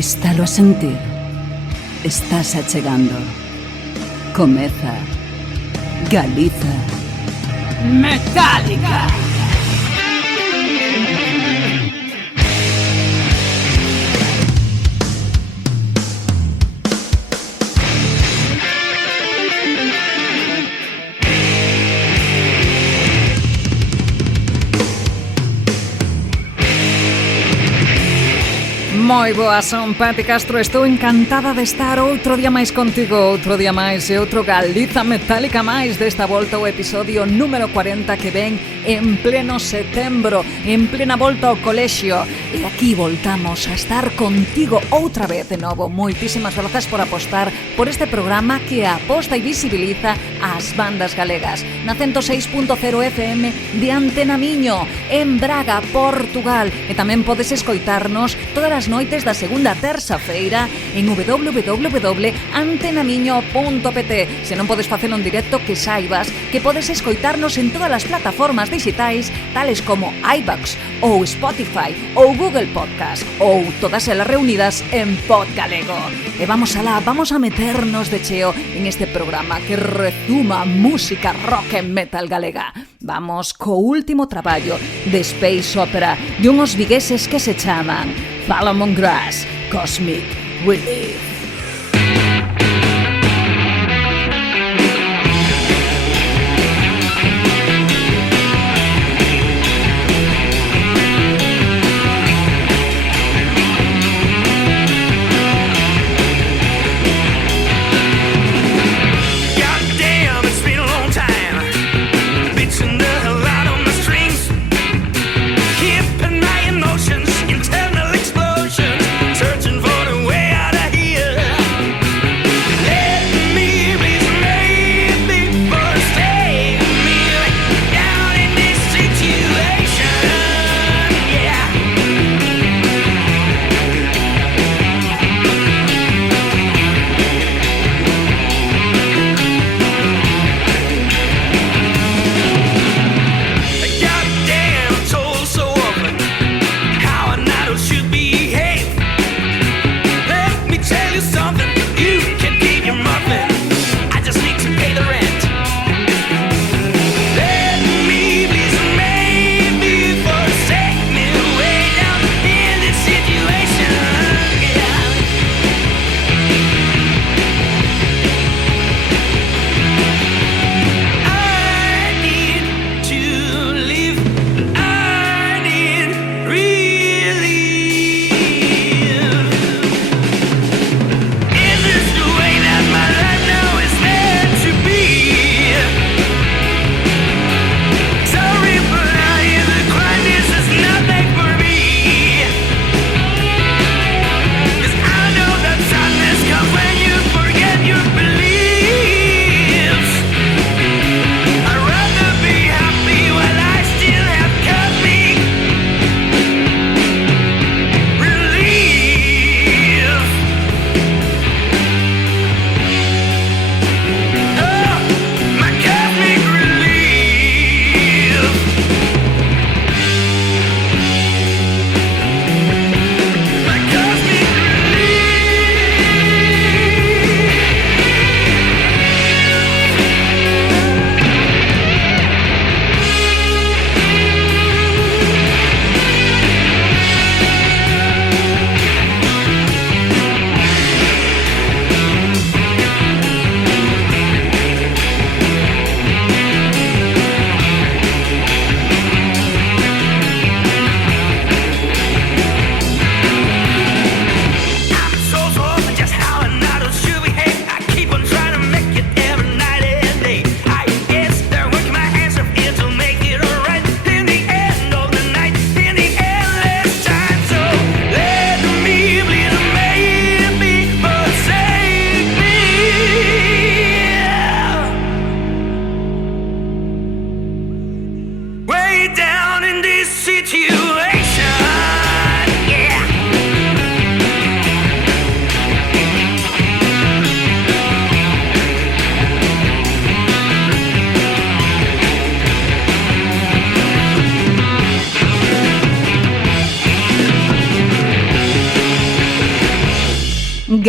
Estalo a sentir. Estás achegando. Comeza Galiza Metálica. Moi boas, son Pati Castro. Estou encantada de estar outro día máis contigo, outro día máis e outro Galiza Metálica máis. Desta volta o episodio número 40 que ven en pleno setembro, en plena volta ao colexio. E aquí voltamos a estar contigo outra vez de novo. Moitísimas grazas por apostar por este programa que aposta e visibiliza as bandas galegas. Na 106.0 FM de Antena Miño, en Braga, Portugal. E tamén podes escoitarnos todas as noites da segunda a terça-feira en www.antenamiño.pt. Se non podes facelo en directo, que saibas que podes escoitarnos en todas as plataformas digitais, tales como iVoox ou Spotify ou Google Podcast, ou todas elas reunidas en Podgalego. E vamos alá, vamos a meternos de cheo en este programa que rezuma música rock e metal galega. Vamos co último traballo de Space Opera de unhos vigueses que se chaman Solomon Grass, Cosmic Relief. Searching for the way out of here.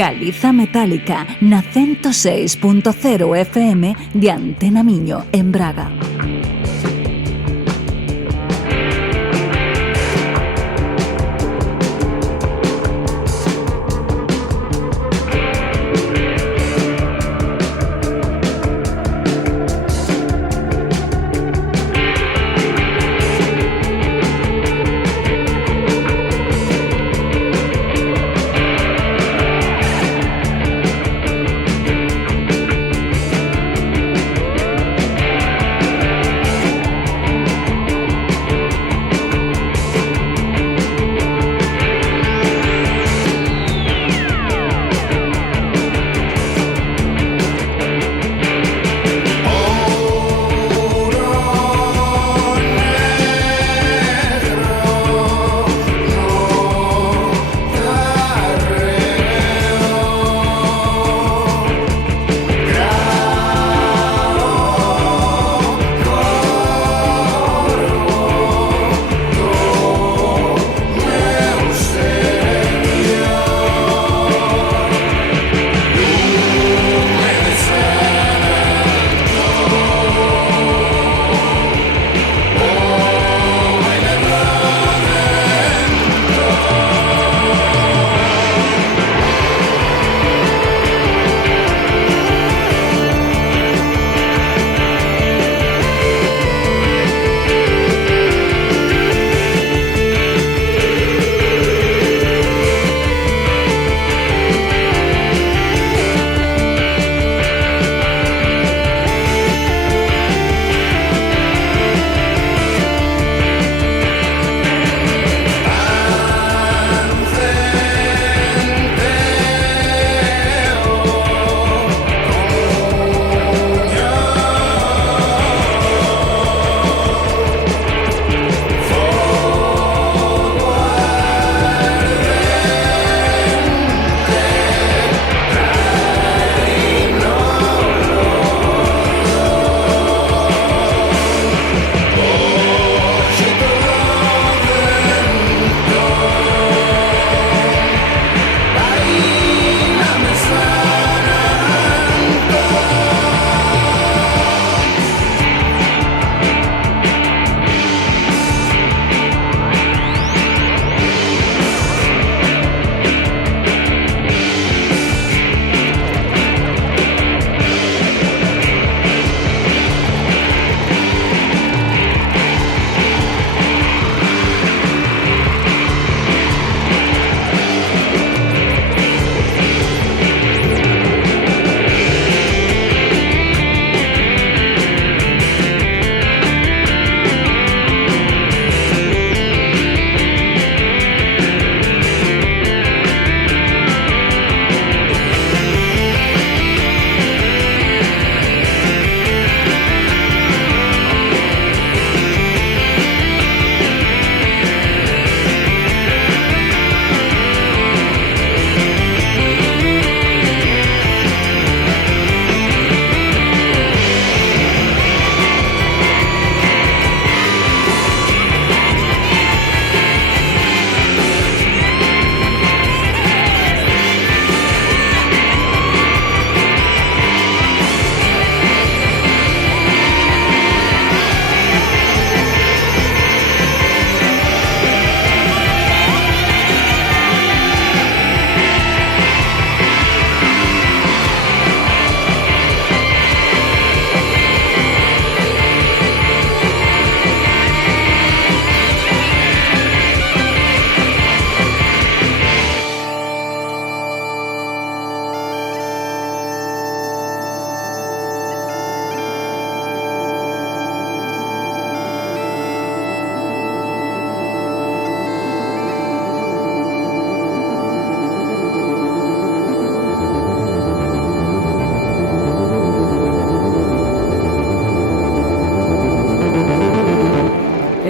Galiza Metálica na 106.0 FM de Antena Miño en Braga.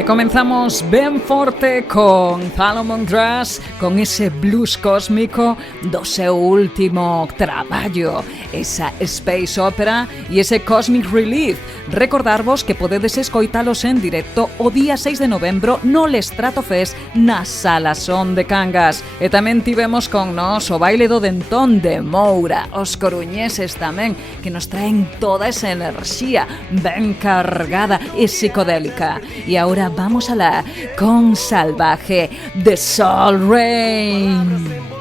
E comenzamos ben forte con Salomon Grass, con ese blues cósmico do seu último traballo, esa space opera e ese Cosmic Relief. Recordarvos que podedes escoitalos en directo o día 6 de novembro no Stratofest na Sala Son de Cangas. E tamén tivemos con nos o baile do Dentón de Moura, os coruñeses tamén, que nos traen toda esa enerxía ben cargada e psicodélica. E ahora vamos a la con Salvaje de Soul Rain.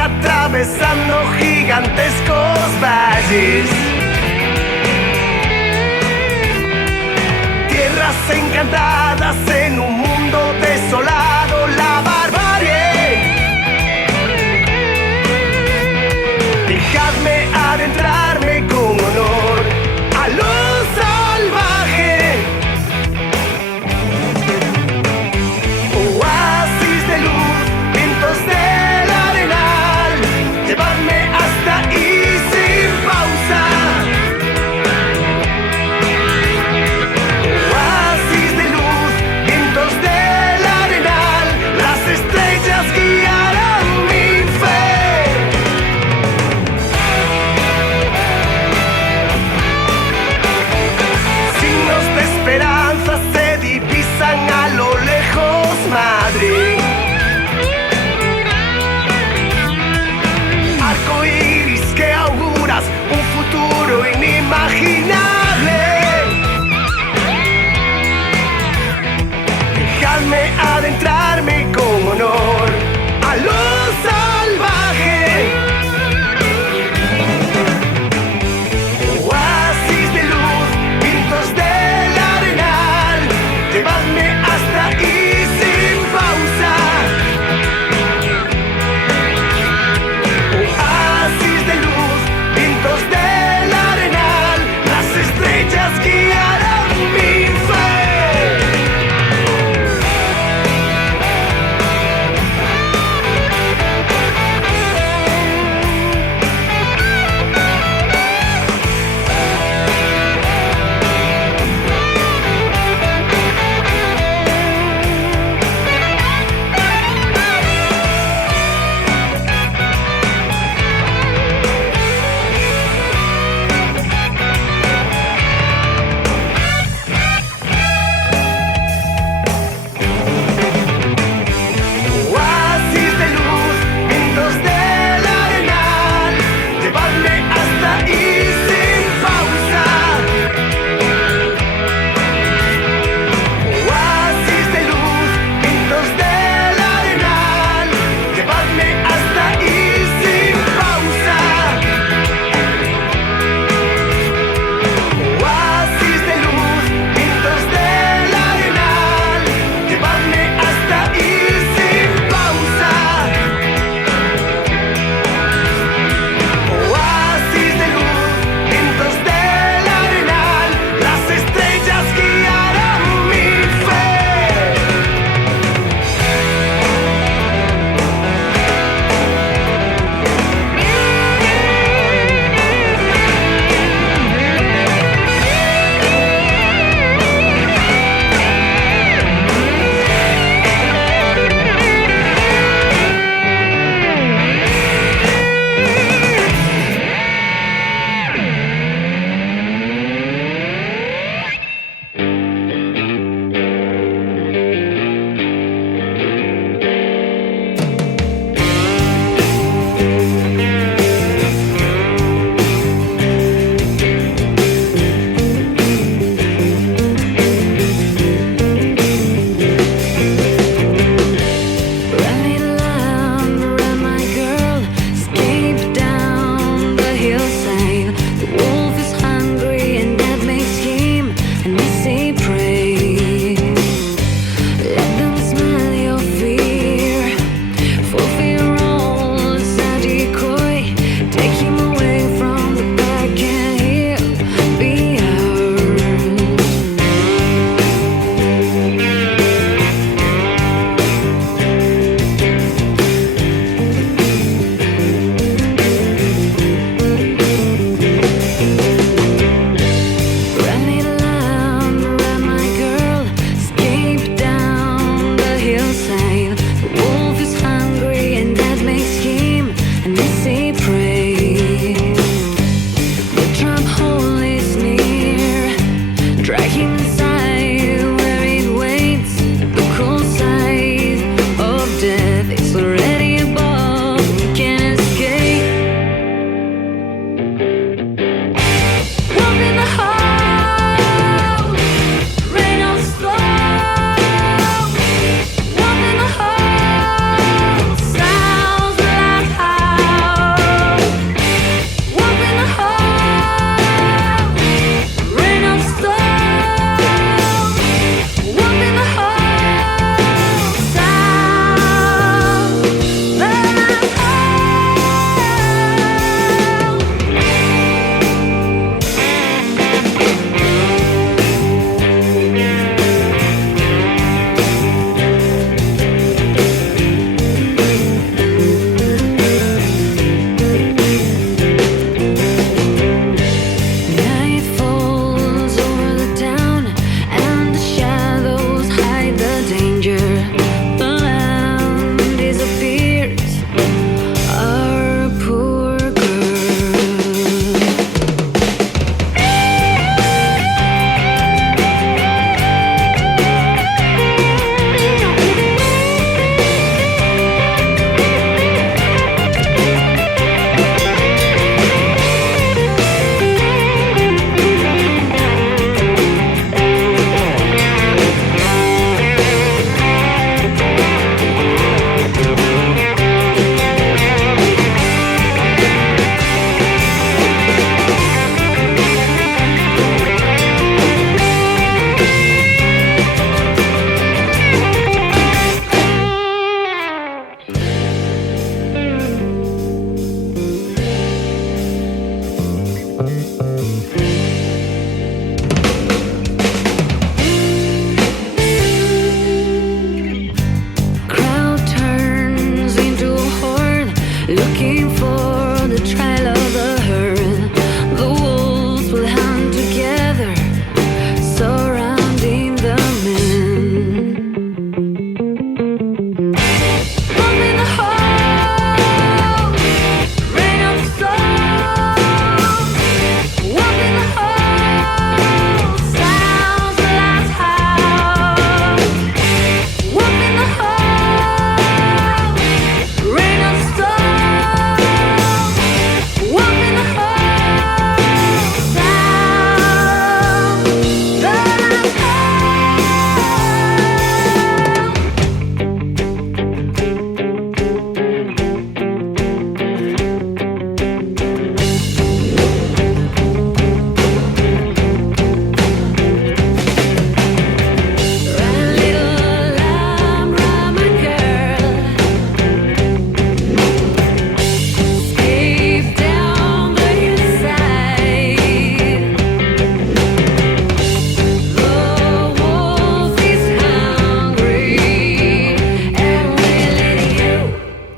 Atravesando gigantescos valles, tierras encantadas en un mundo desolado, la barbarie. Dejadme adentrarme con honor a lo salvaje. Oasis de luz, vientos de llevadme hasta ahí sin pausa. Oasis de luz, vientos de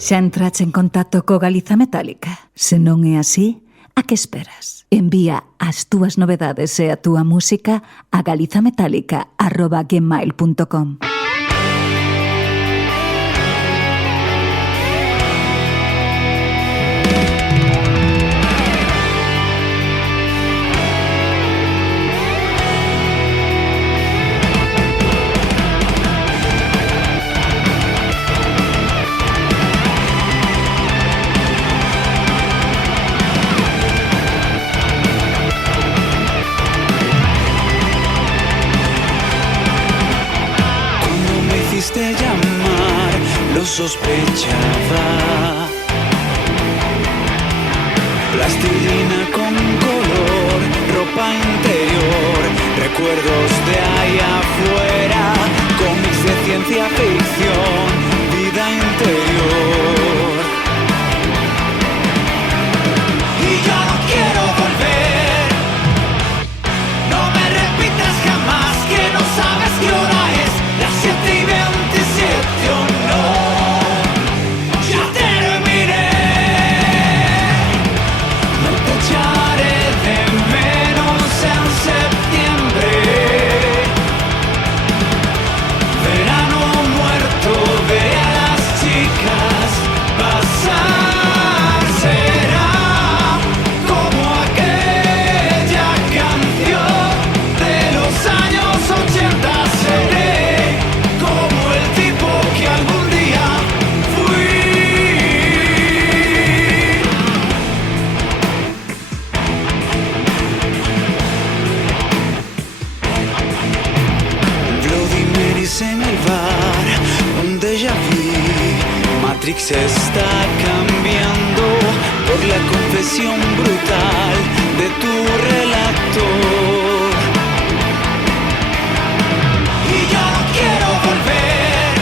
Xa entrache en contacto co Galiza Metálica? Se non é así, a que esperas? Envía as túas novedades e a túa música a galizametálica@gmail.com. De llamar, lo sospechaba. Plastilina con color, ropa interior, recuerdos de ahí afuera, cómics de ciencia ficción, vida interior. Y yo no quiero volver, no me repitas jamás que no sabes qué hora es, las 7:27 o no, ya terminé, no te echaré de menos en septiembre, verano muerto, ve a las chicas pasar, será como aquella canción de los años 80, seré como el tipo que algún día fui. Bloody Marys en el bar donde ya vi Matrix está cambiando por la confesión brutal de tu relato. Y yo no quiero volver,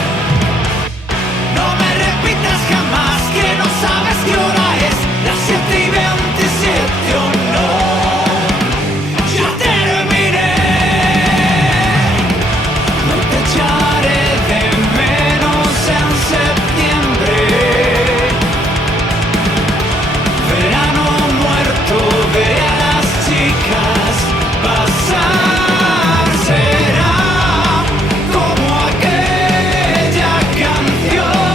no me repitas jamás que no sabes qué hora es, las 7:27 o no, ya terminé, no te echaré de menos en septiembre, verano muerto, ve a las chicas pasar, será como aquella canción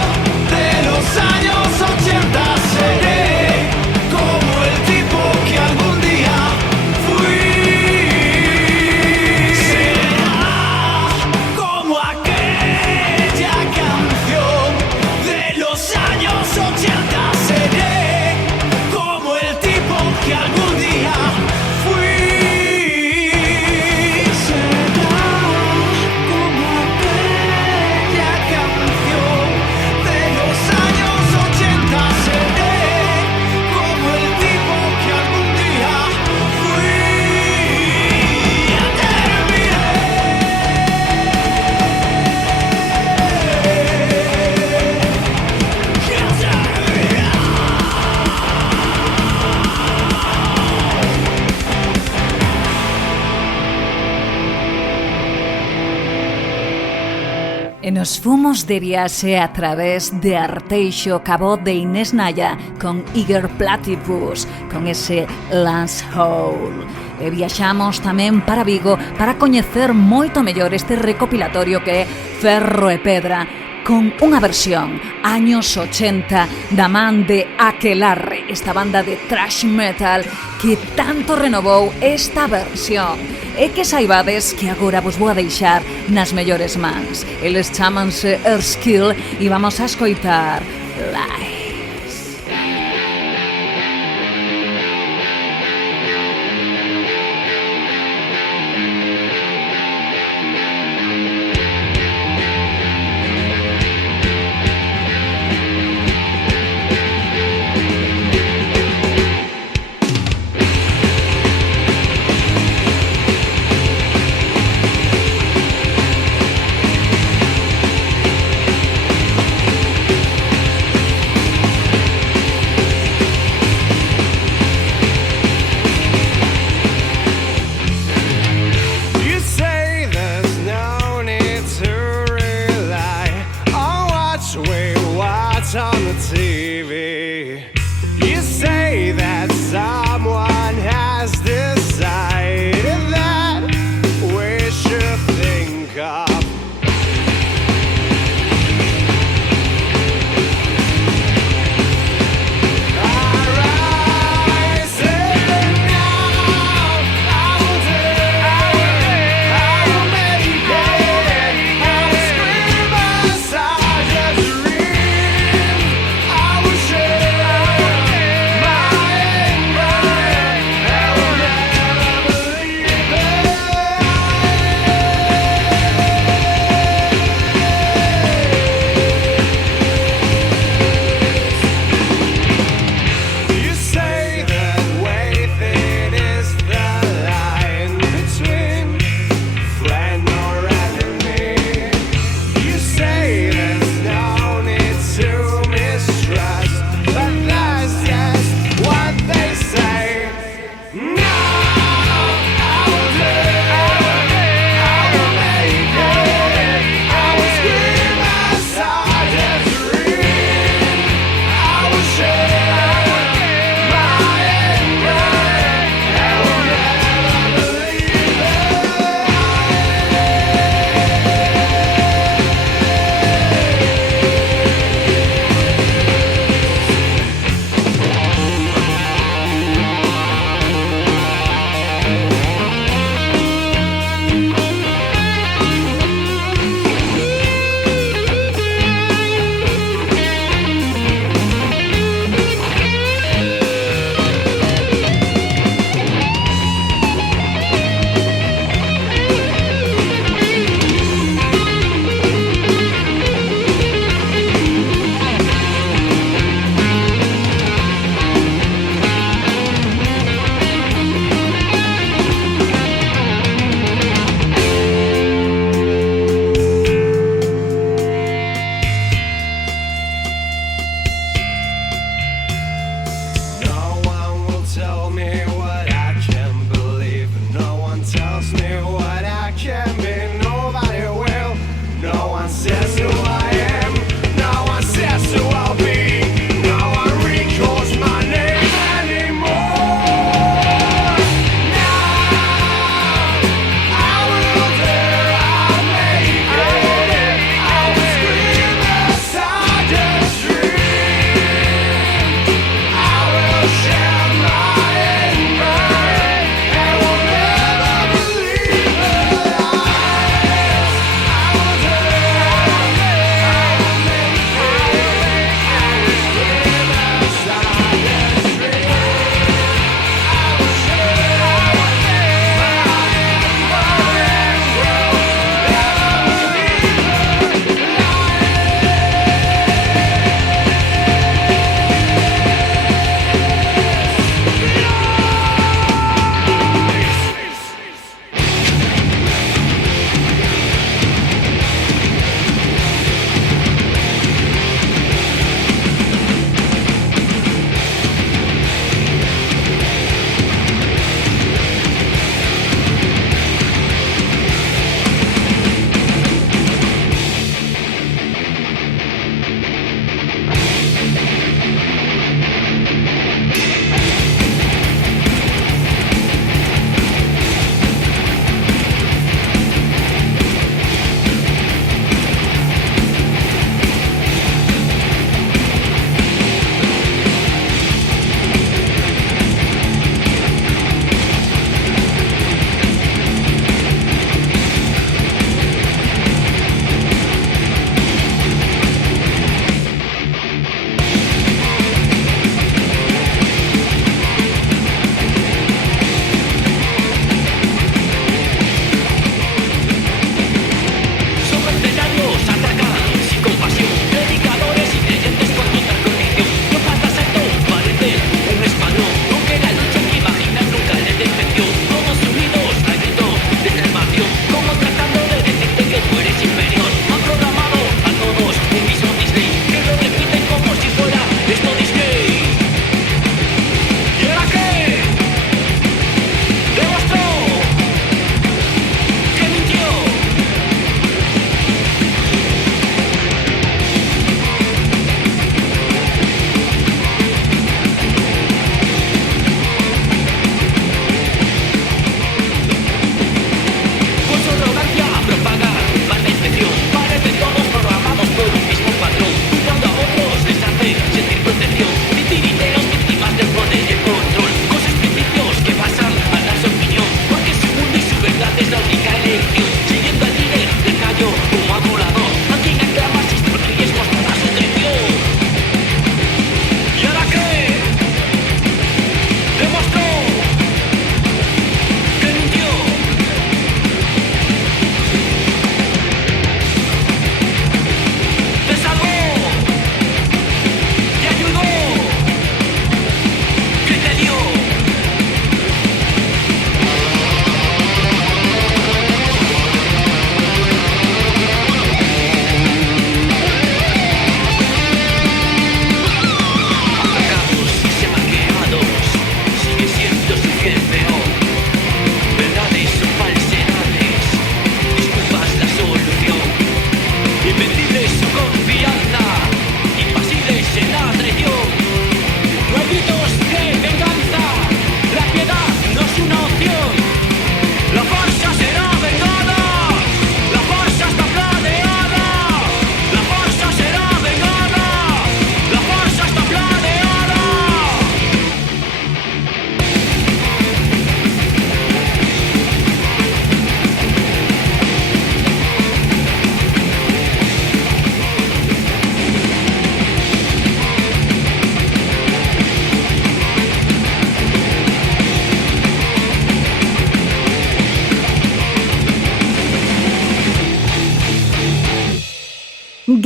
de los años 80, seré como el tipo que algún día fui, será como aquella canción de los años 80, seré como el tipo que algún día fui, será como aquella canción de los años 80, seré como el tipo que algún día fui, ya terminé. E nos fomos de viaxe a través de Arteixo, Cabo de Inés Naya, con Igor Platypus, con ese Lance Hole. E viaxamos tamén para Vigo para coñecer moito mellor este recopilatorio que é Ferro e Pedra, con unha versión años 80 da man de Aquelarre, esta banda de thrash metal que tanto renovou esta versión. E que saibades que agora vos vou a deixar nas mellores mans. Eles chamanse Erskill e vamos a escoitar Live. the TV. You say that someone has decided that we should think of share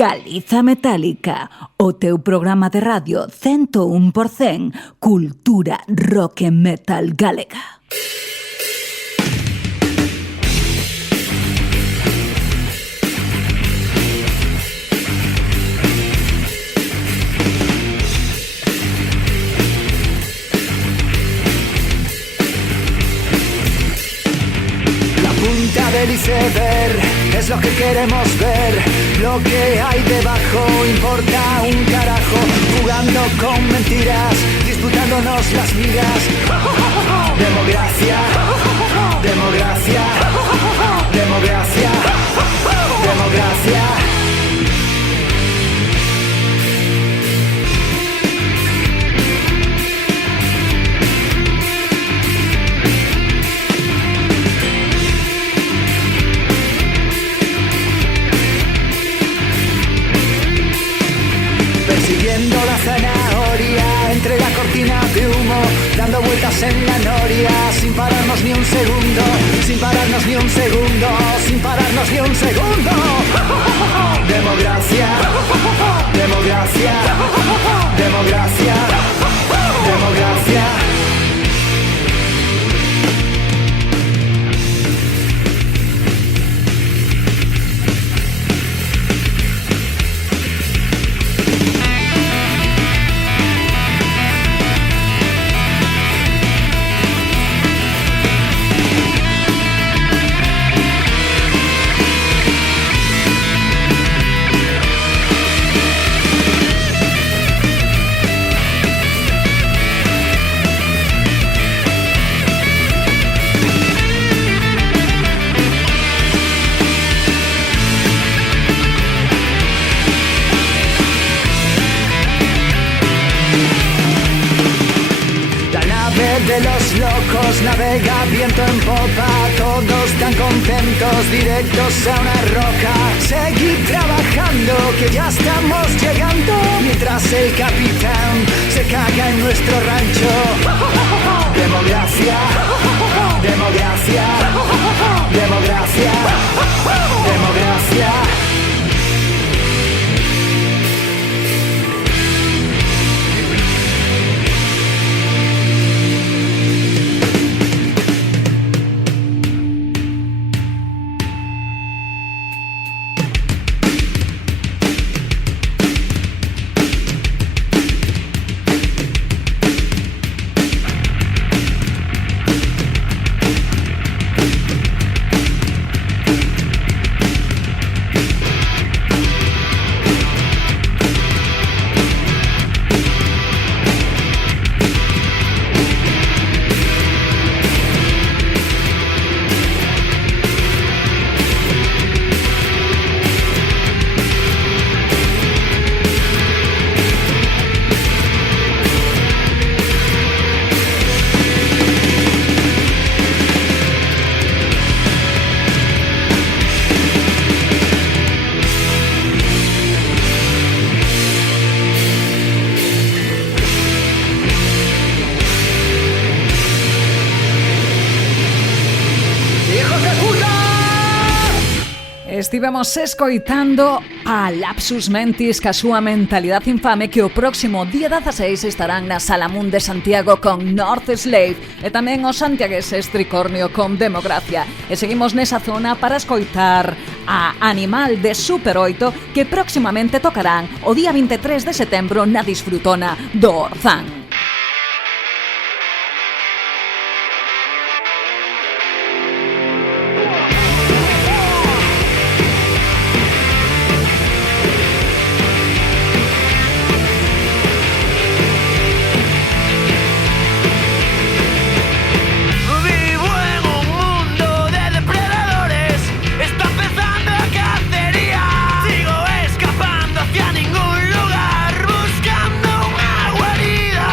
Galiza Metálica, o teu programa de radio 101% cultura rock e metal galega. Del iceberg es lo que queremos ver. Lo que hay debajo importa un carajo. Jugando con mentiras, disputándonos las migas. Democracia, democracia, democracia, democracia. Persiguiendo la zanahoria entre la cortina de humo, dando vueltas en la noria, sin pararnos ni un segundo, sin pararnos ni un segundo, sin pararnos ni un segundo. Democracia, democracia, democracia, democracia. De los locos navega viento en popa, todos tan contentos, directos a una roca. Seguid trabajando que ya estamos llegando, mientras el capitán se caga en nuestro rancho. Democracia, democracia, democracia, democracia. Estivemos escoitando a Lapsus Mentis ca súa mentalidade infame, que o próximo día 16 estarán na Sala Mun de Santiago con North Slave e tamén o santiagueses Tricornio con Democracia. E seguimos nesa zona para escoitar a Animal de Super 8, que próximamente tocarán o día 23 de setembro na Disfrutona do Orzán. Sigo escapando hacia ningún lugar, buscando una guarida.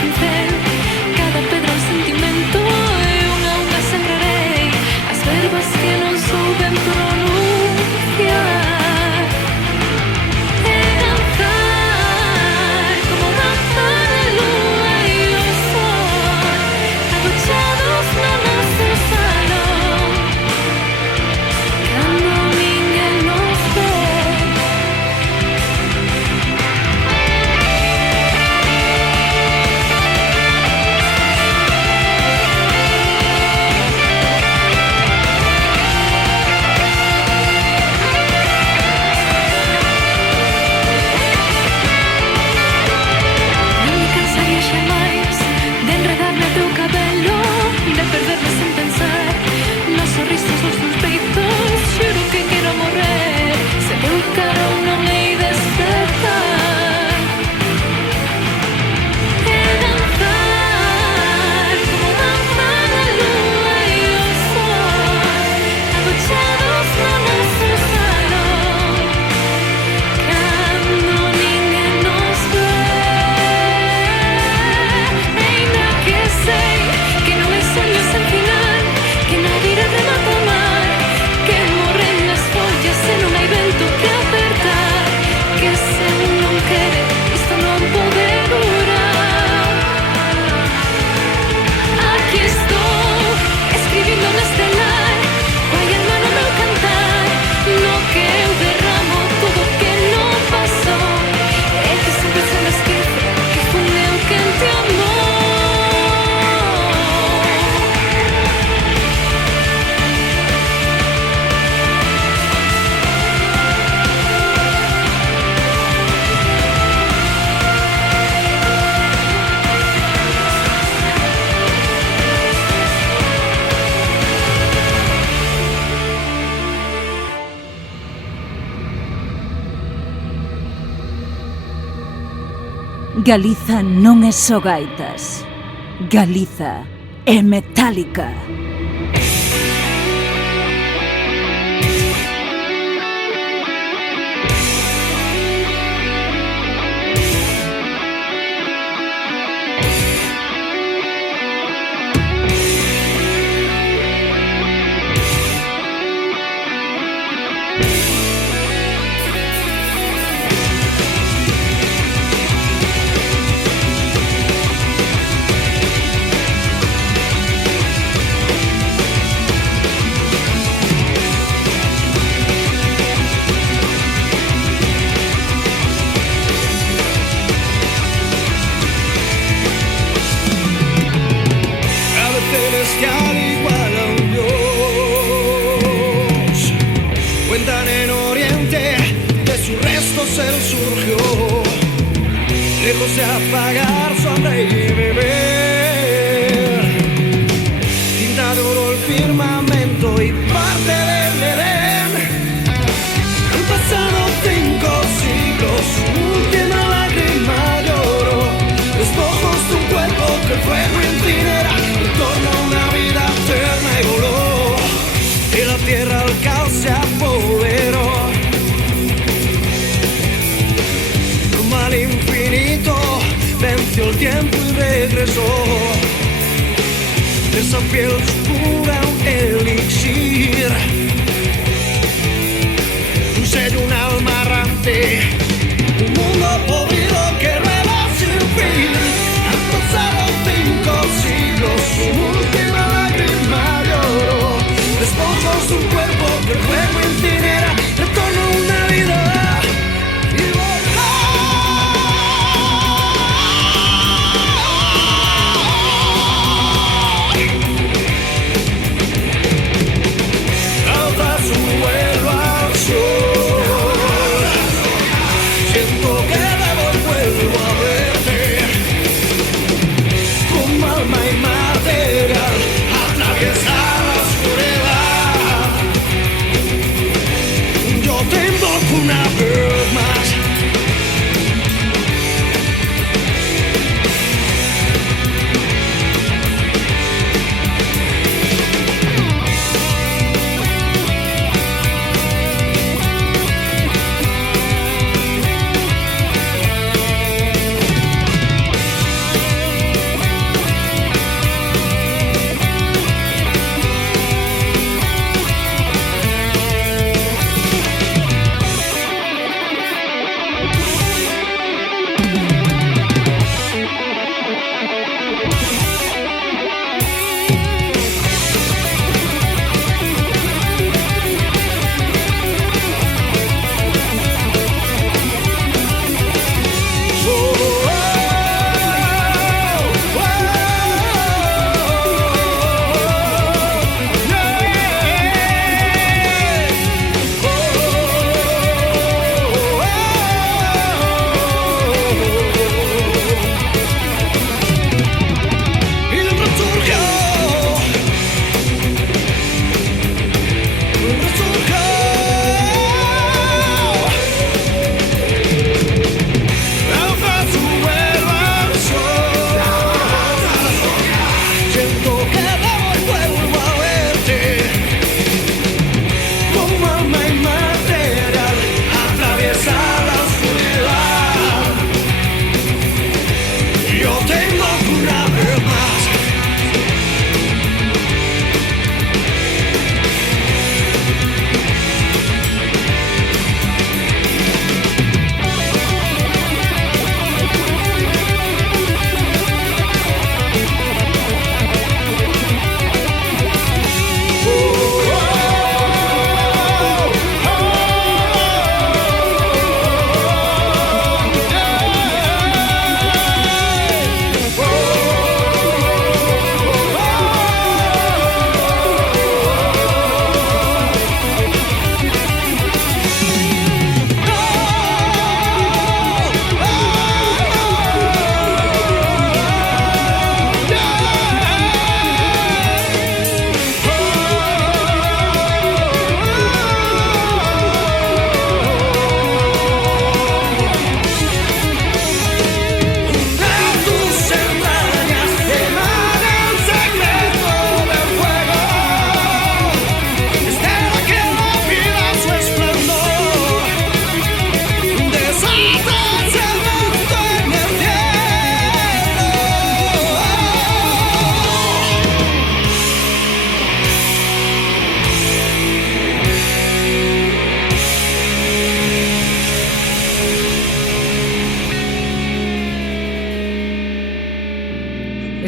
cincel, cada pedra un sentimento, e unha a unha sembrarei as verbas que non souben pronunciar. E danzar como danzar a lúa e o sol, agochados no noso salón, cando ninguén nos ve. Non me cansaría xamais de enredarme a teu cabelo, de perderme sen pensar nos sorrisos dos teus peitos. Xuro que quero morrer se teu carón non hei de despertar. E danzar como danzar a lúa e o sol, agochados no noso salón, cando ninguén nos ve. Ainda que sei que non é soño sen final, que na vida remata o mar, que morren as follas e non hai vento que apertar, que se un non quere isto non pode durar. Aquí estou, escribindo no estelar, coa alma no meu cantar, no que eu derramo todo o que non pasou, e que sempre se me esquece que fun eu quen te amou. Galiza non é só gaitas. Galiza é metálica. Cabeceras que al igual a un dios cuentan en Oriente, de sus restos se surgió, lejos de apagar su hambre y beber, tinta de oro el firmamento y parte del Edén. Han pasado 5 siglos, su última lágrima lloró, despojos de un cuerpo que el fuego incinera, torna una vida eterna y voló, y la tierra al caos se apoderó. Rumbo al infinito, venció el tiempo y regresó. De esa piel oscura un elixir, un sello, un alma errante, un mundo podrido que rueda sin fin. Han pasado 5 siglos, su última lágrima lloró, despojos de un cuerpo que el fuego incinera, retorno a una vida y voló. Alza su vuelo al sol, siento que debo y vuelvo a verte, como alma inmaterial, atravesar la oscuridad. Yo te invoco una vez más.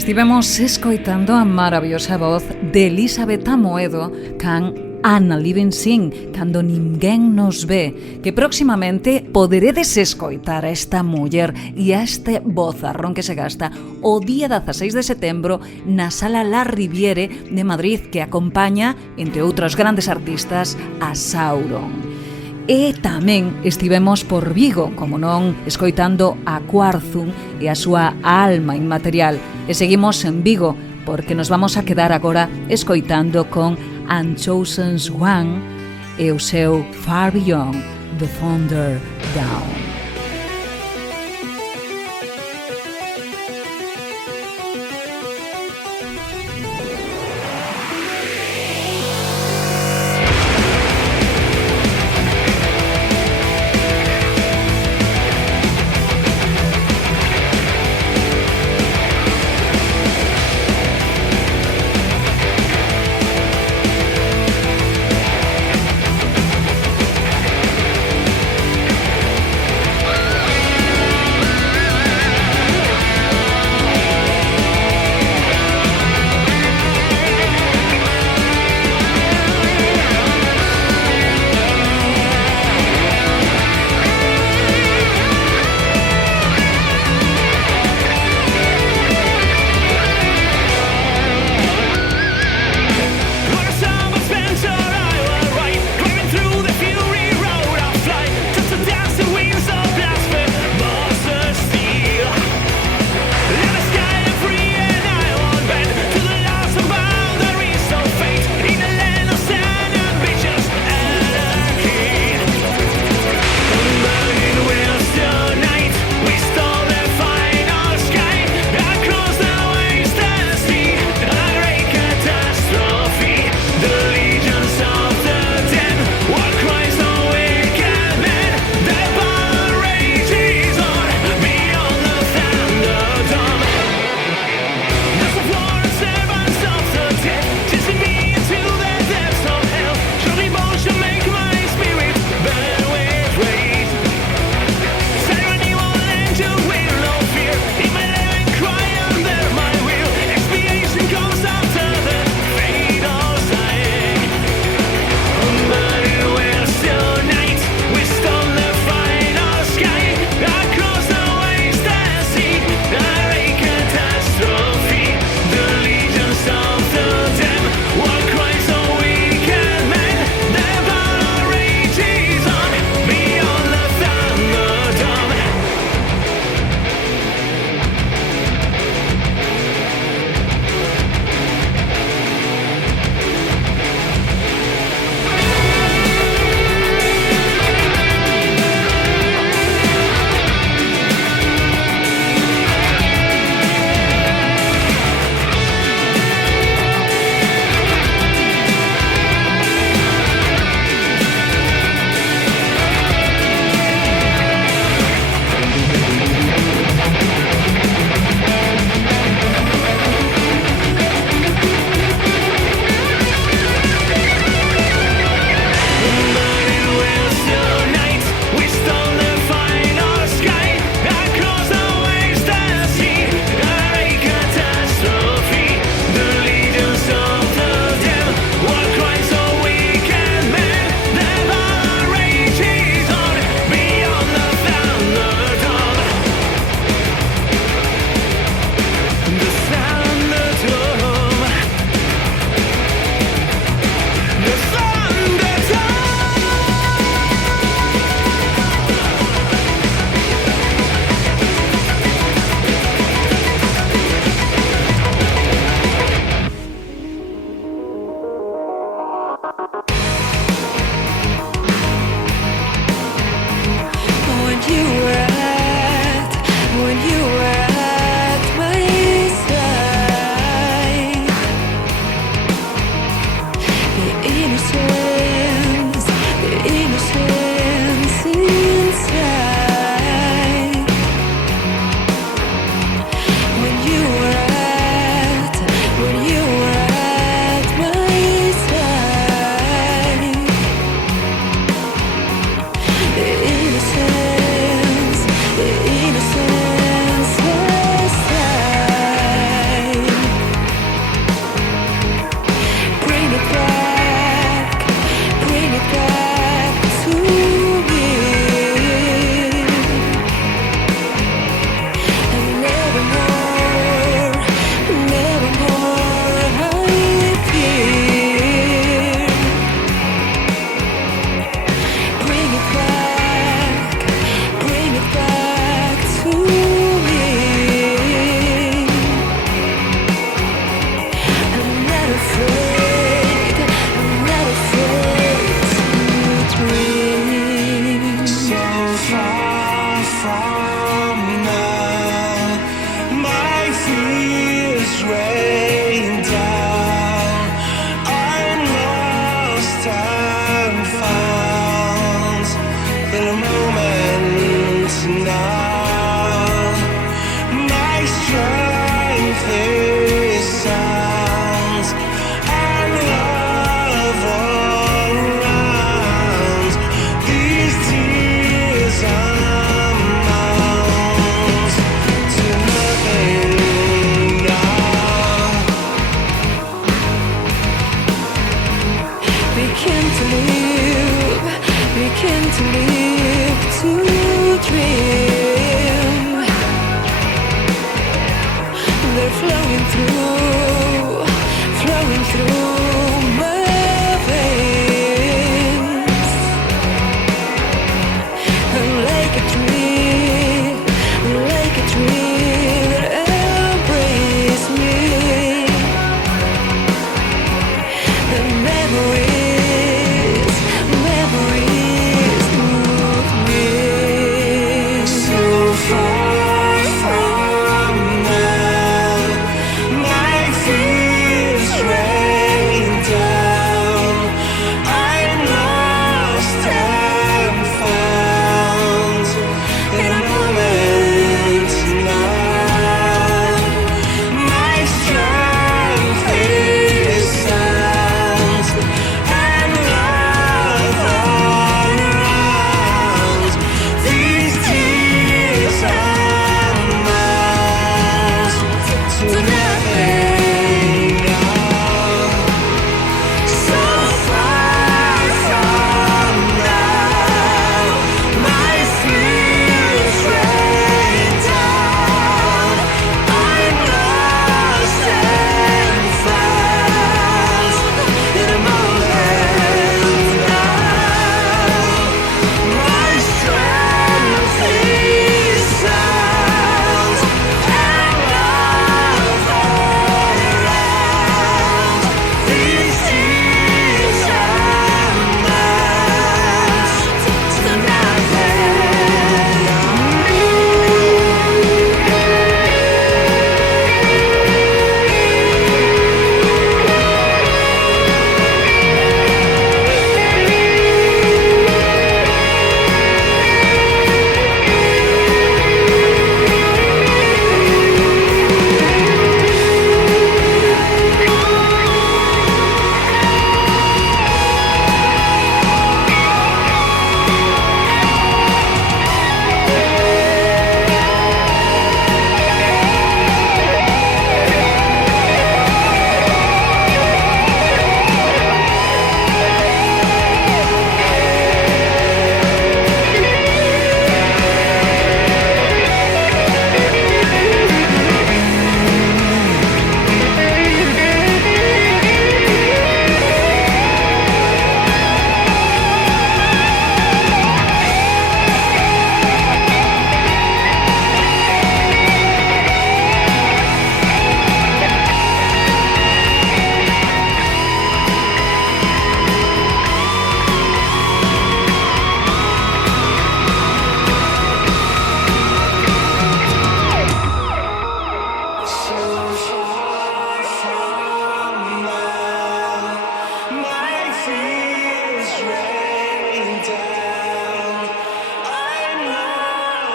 Estivemos escoitando a maravillosa voz de Elizabeth Amoedo can Anna Living Sing, cando ninguén nos ve, que próximamente poderedes escoitar a esta muller e a este vozarrón que se gasta o día 16 de setembro na Sala La Riviere de Madrid, que acompaña, entre outros grandes artistas, a Sauron. E tamén estivemos por Vigo, como non, escoitando a Quarzum e a súa alma inmaterial. E seguimos en Vigo, porque nos vamos a quedar agora escoitando con Unchosen One e o seu Far Beyond the Thunder Down. from now. My fears rain down. I'm lost and found in a moment now. My strength is sound and love all around. These tears amount to nothing now. Begin to live to dream. They're flowing through my veins. And like a tree that embraces me. The memories move me. So far from now, my fears rain down. I'm lost and found in a moment now. My strength is sound and love all around. These tears amount to nothing now. So far from now, my fears rain down. I'm lost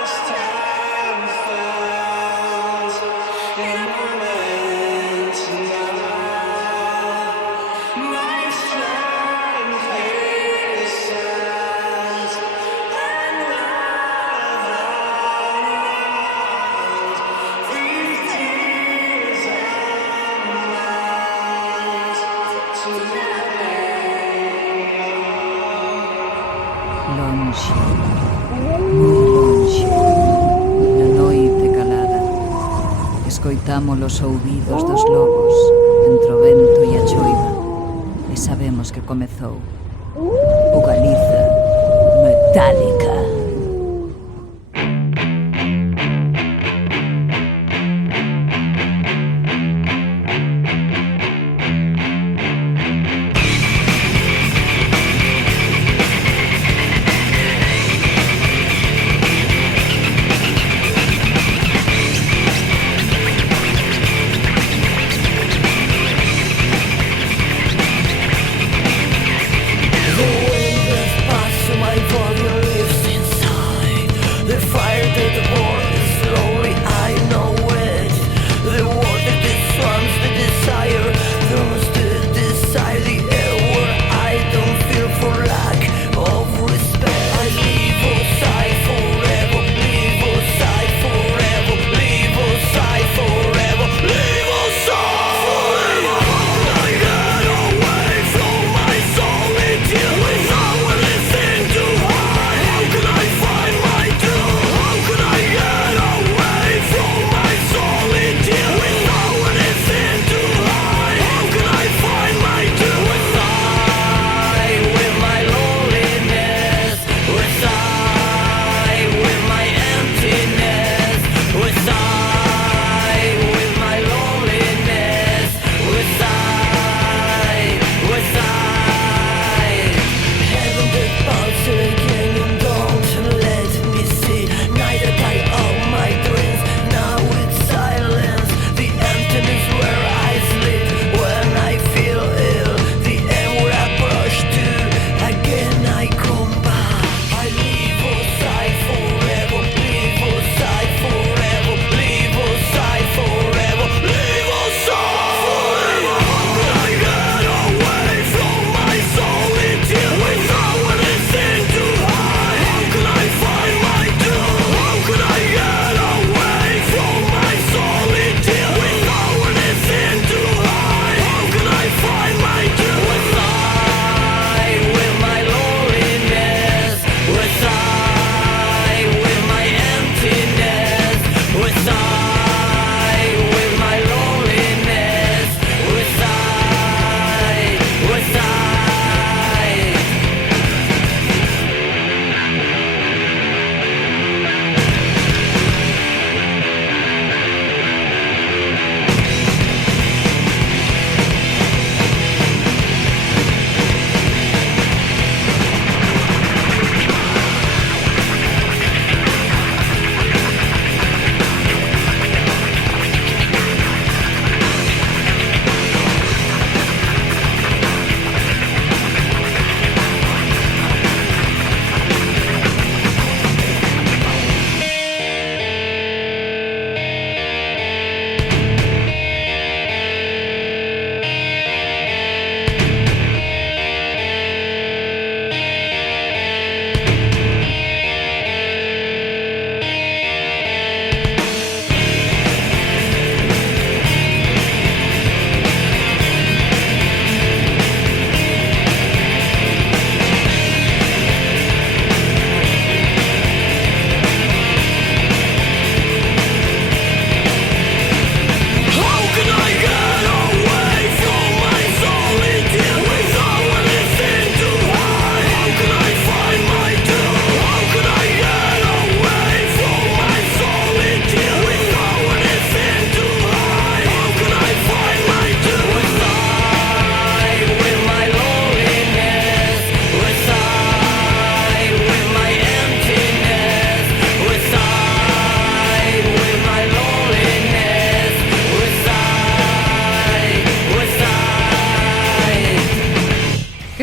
and found in a moment now. My strength is sound and love all around. These tears amount to lonxe, moi lonxe, na noite calada. Escoitamos os ouvidos dos lobos entre o vento e a choiva e sabemos que comezou o Galiza Metálica.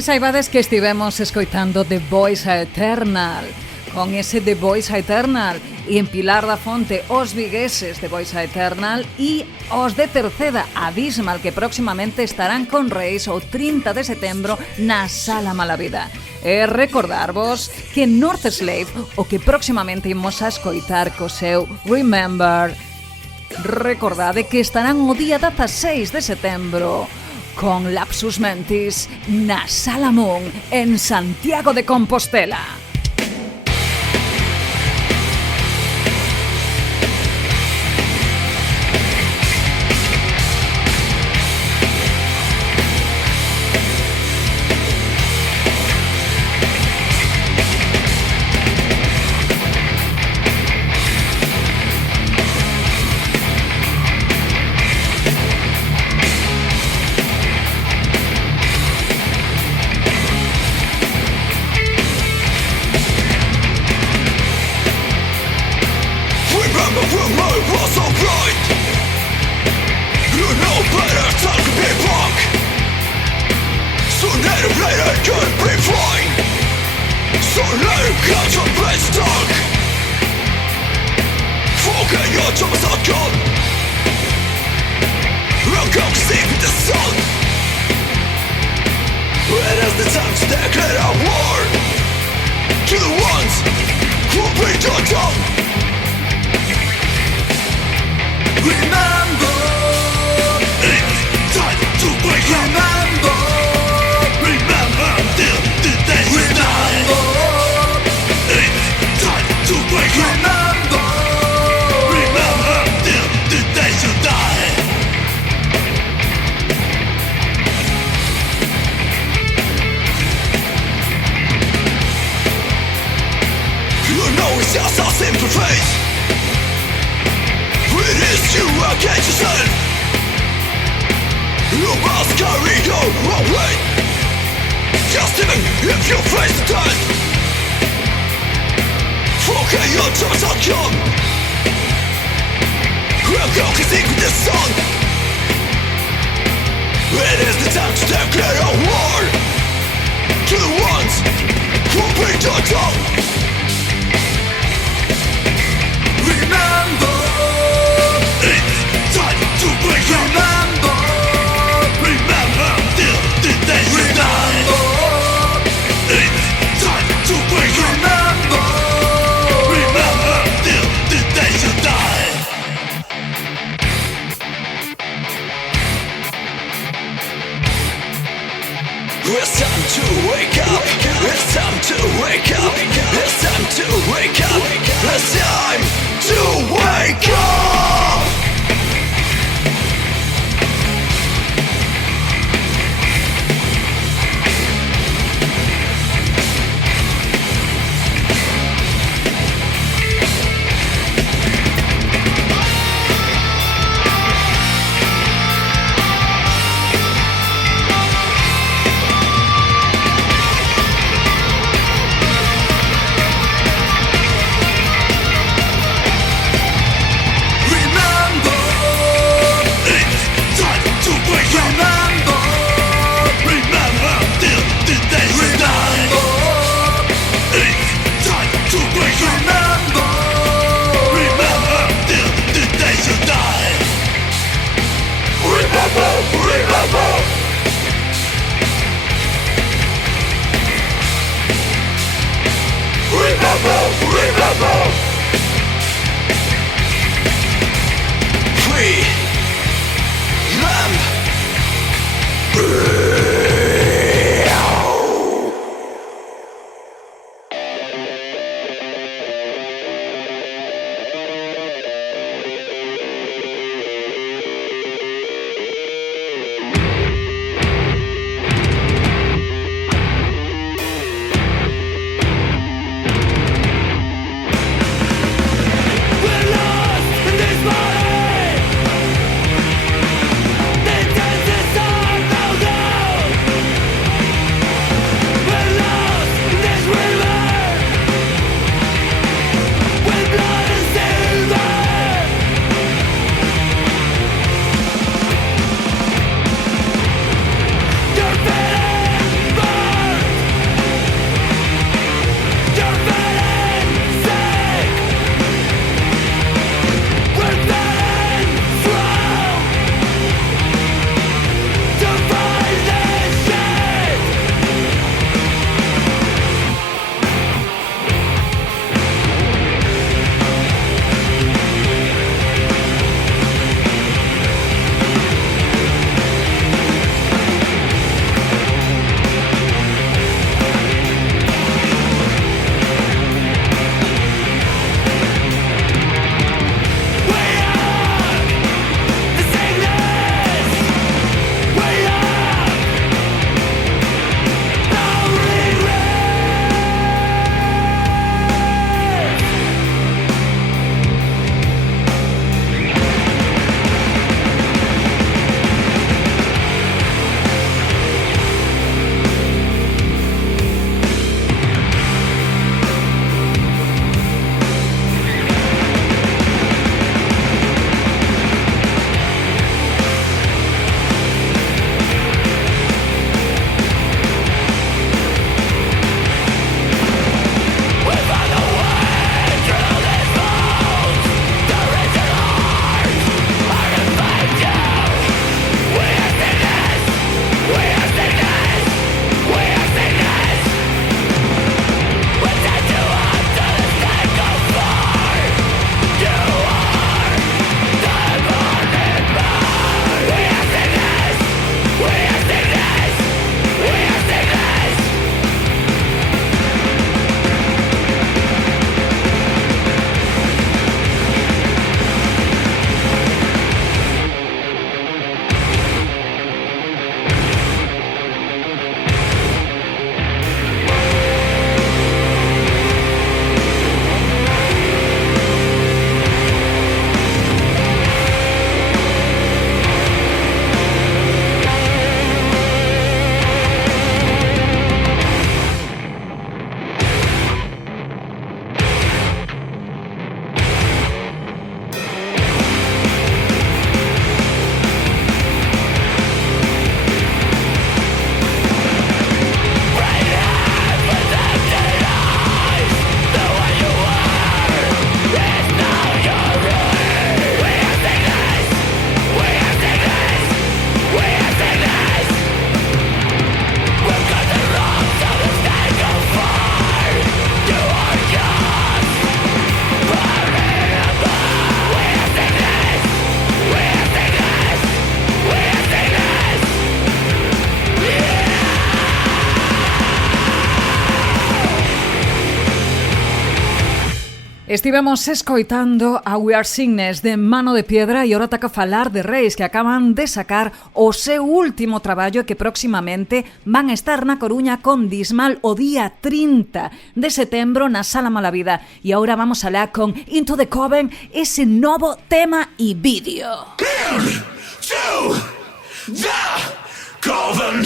Que saibades que estivemos escoitando The Voice Eternal. Con ese The Voice Eternal e en Pilar da Fonte os vigueses The Voice Eternal e os de Cerceda Abismal, que próximamente estarán con Reis o 30 de setembro na Sala Malavida. E recordarvos que North Slave o que próximamente imos a escoitar co seu Remember. Recordade que estarán o día 16 de setembro con Lapsus Mentis na Sala Moon en Santiago de Compostela. Estivemos escoitando a We Are Signes de Mano de Piedra e ahora toca falar de Reis, que acaban de sacar o seu último traballo que próximamente van a estar na Coruña con Dismal o día 30 de setembro na Sala Malavida. E ahora vamos alá con Into the Coven, ese novo tema e vídeo. To the Coven.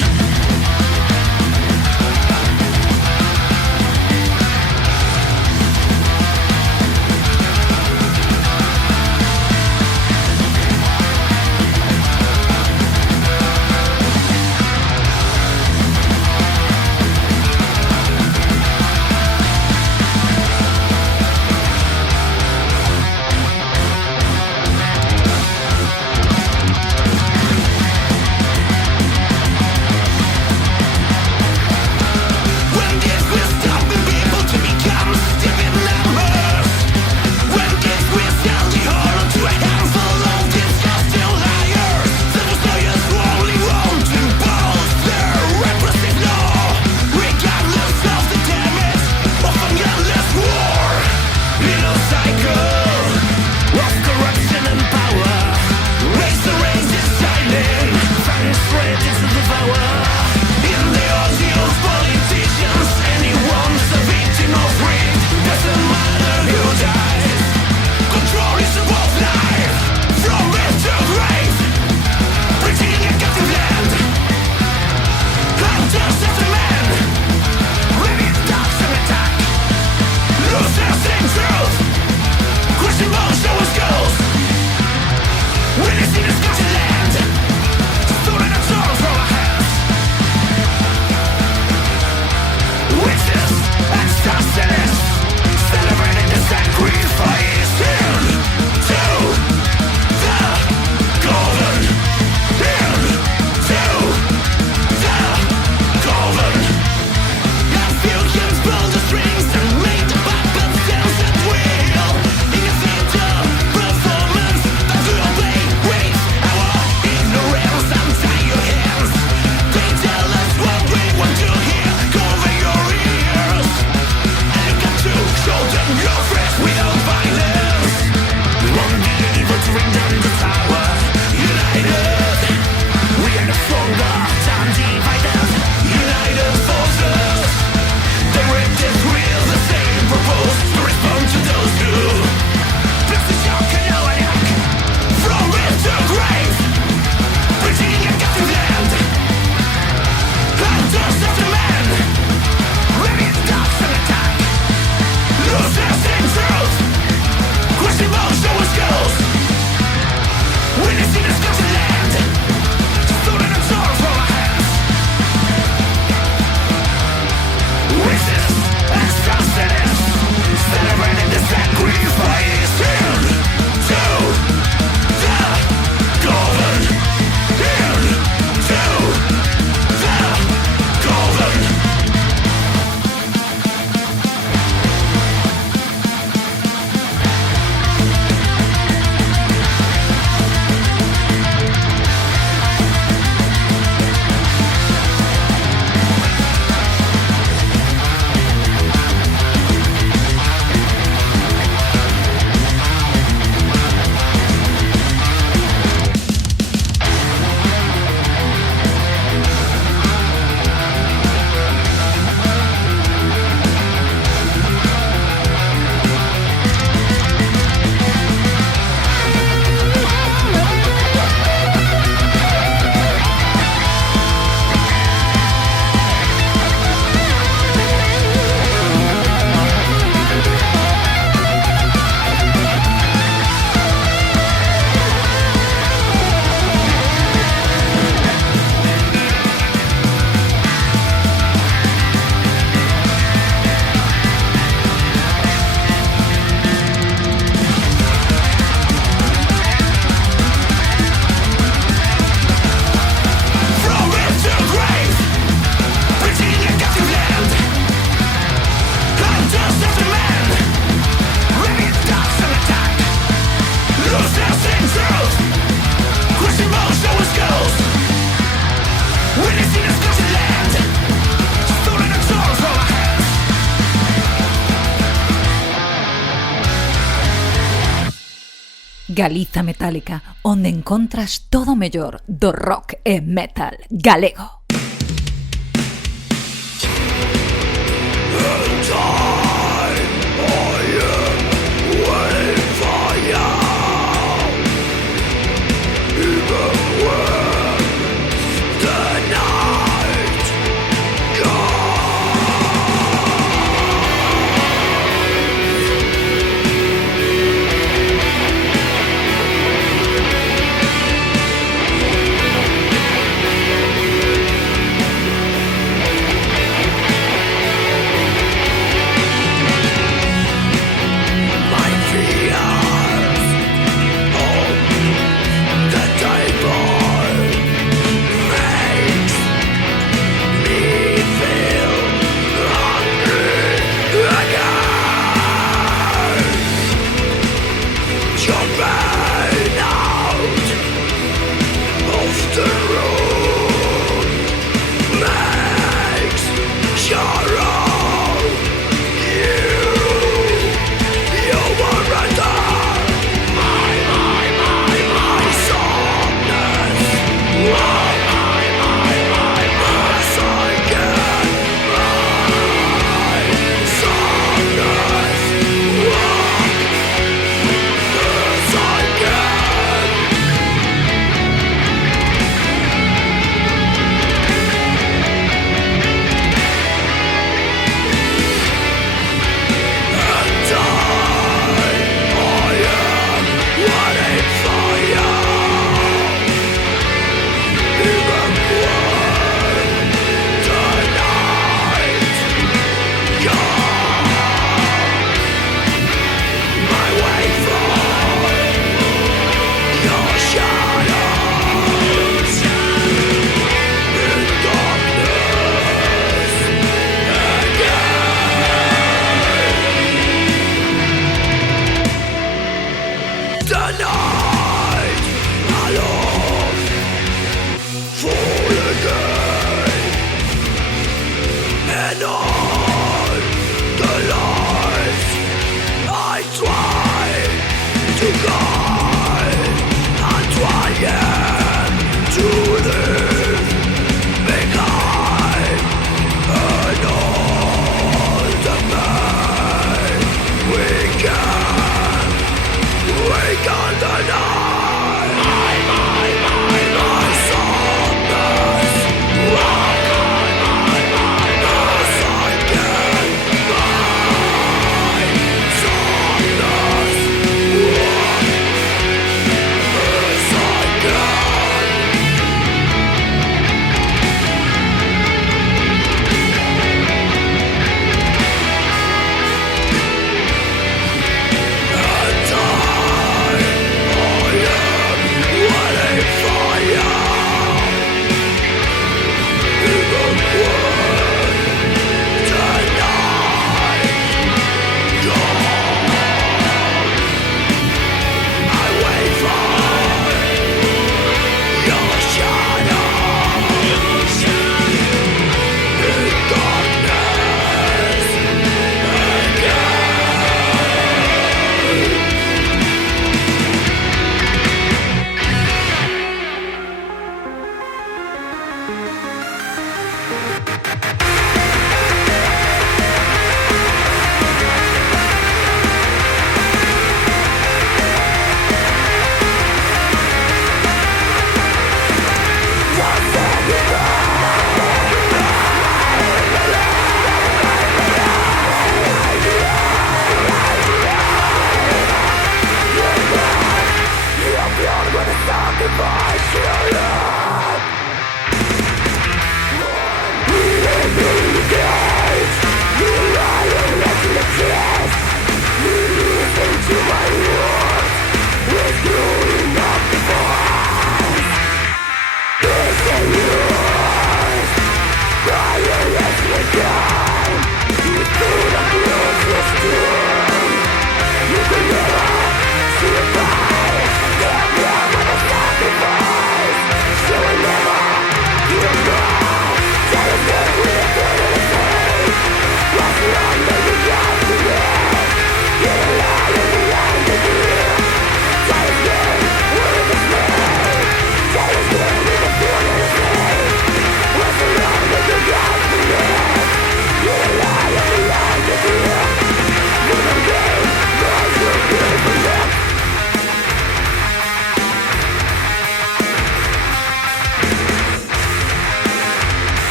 Galiza Metálica, onde encontras todo o mellor do rock e metal galego.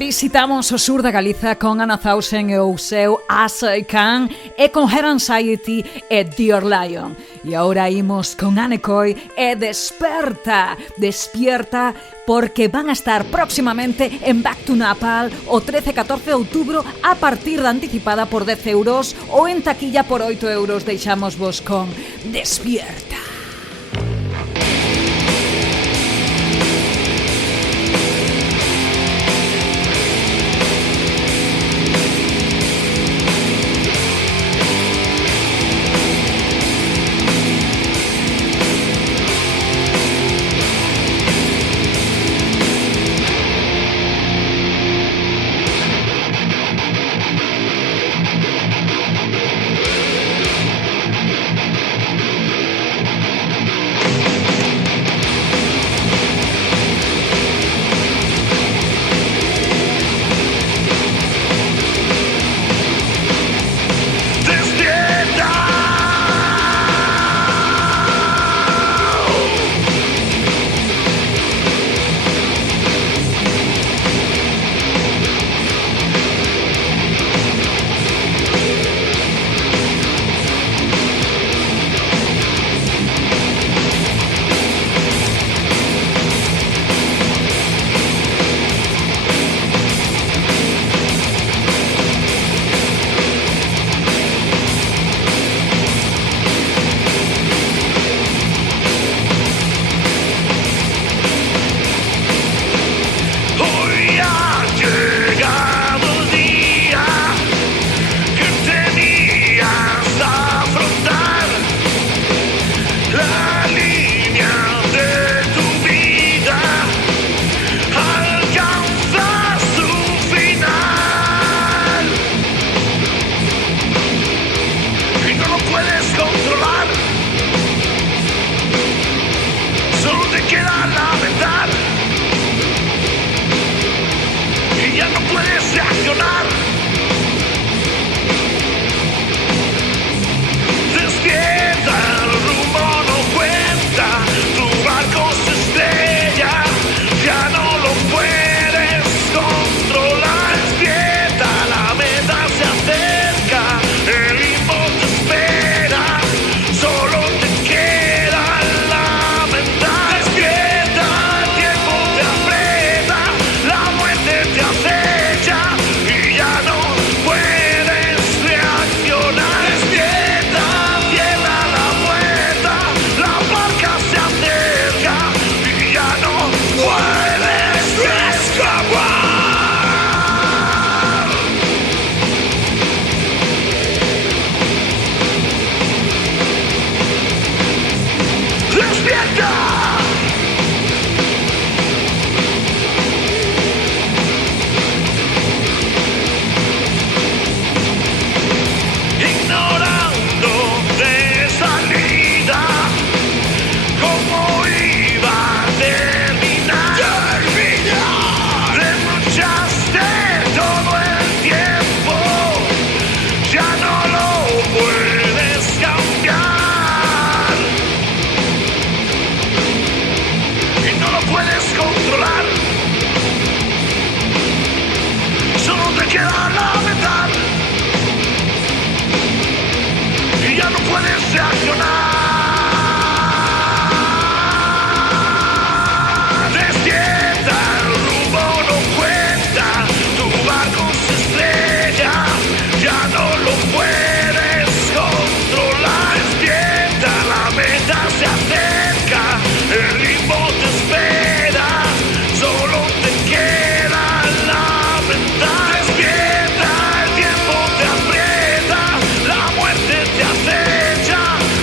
Visitamos o sur da Galiza con Anna Thousand e o seu As I Can e con Her Anxiety e Dear Lion. E agora imos con Anne Coy e Desperta. Despierta porque van a estar próximamente en Back to Napal o 13-14 de outubro a partir da anticipada por 10 euros ou en taquilla por 8 euros. Deixamos vos con Despierta.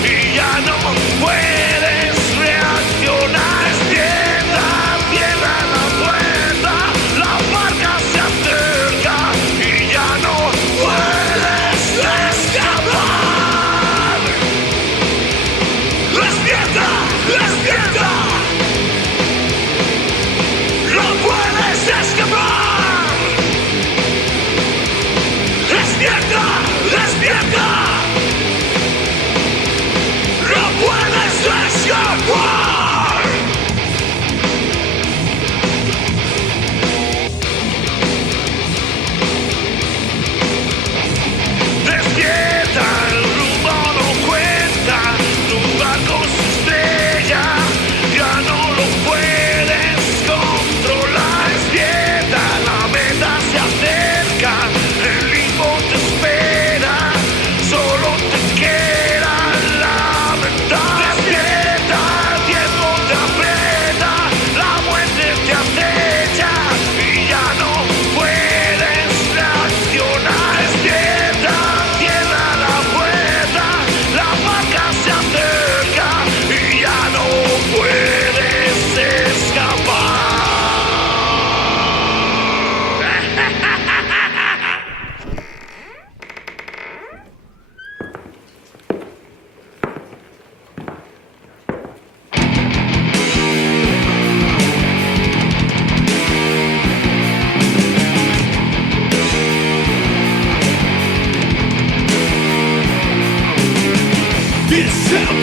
Y ya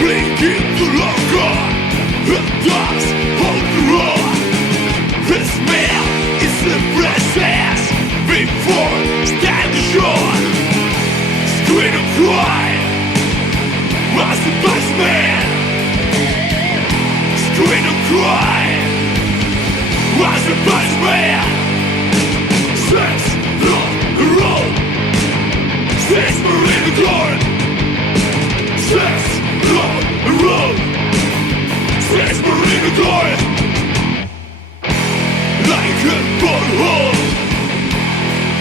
blinking the longer. It does hold the road. This man is the princess before standing short. Scream and cry. Was the best man? Scream and cry. Was the best man? Sex on the road. Sex in the garden. Sex on the road. Sex in the garden. Like a butthole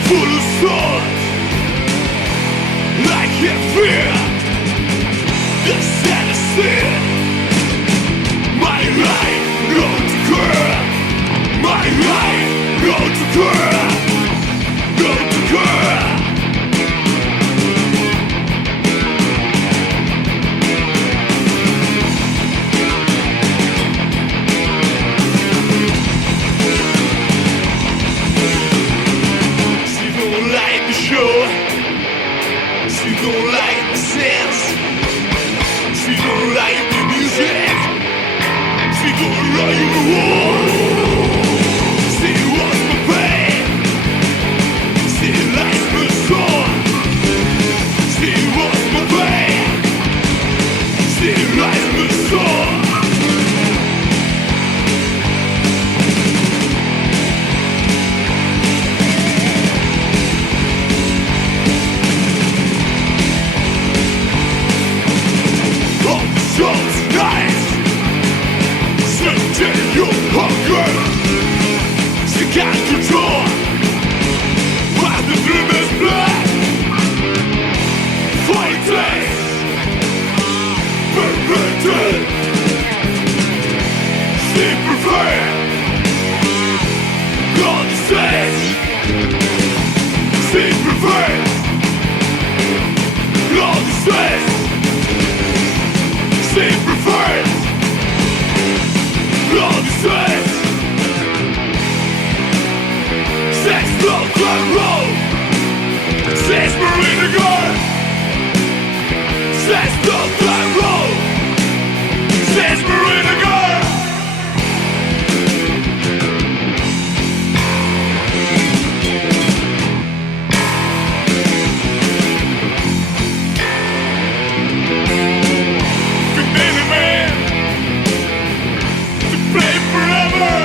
full of swords. Like a fear. The saddest sin. My life goes to girl. My life goes to girl. Go to girl. She don't like the show. She don't like the sense. She don't like the music. She don't like the war. She wants my pain. She likes my song. She wants my pain. She likes my song. All the songs nice. Send your hunger. She got control. While the dream is black. Fight days. Perverted. She preferred. God says. She preferred. God says. She preferred. God says. Sex don't roll. Sex Marina Guard. Sex don't roll. Sex Marina Guard. The many man to play forever.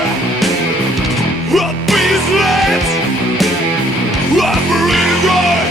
What be his life? What Marina Guard.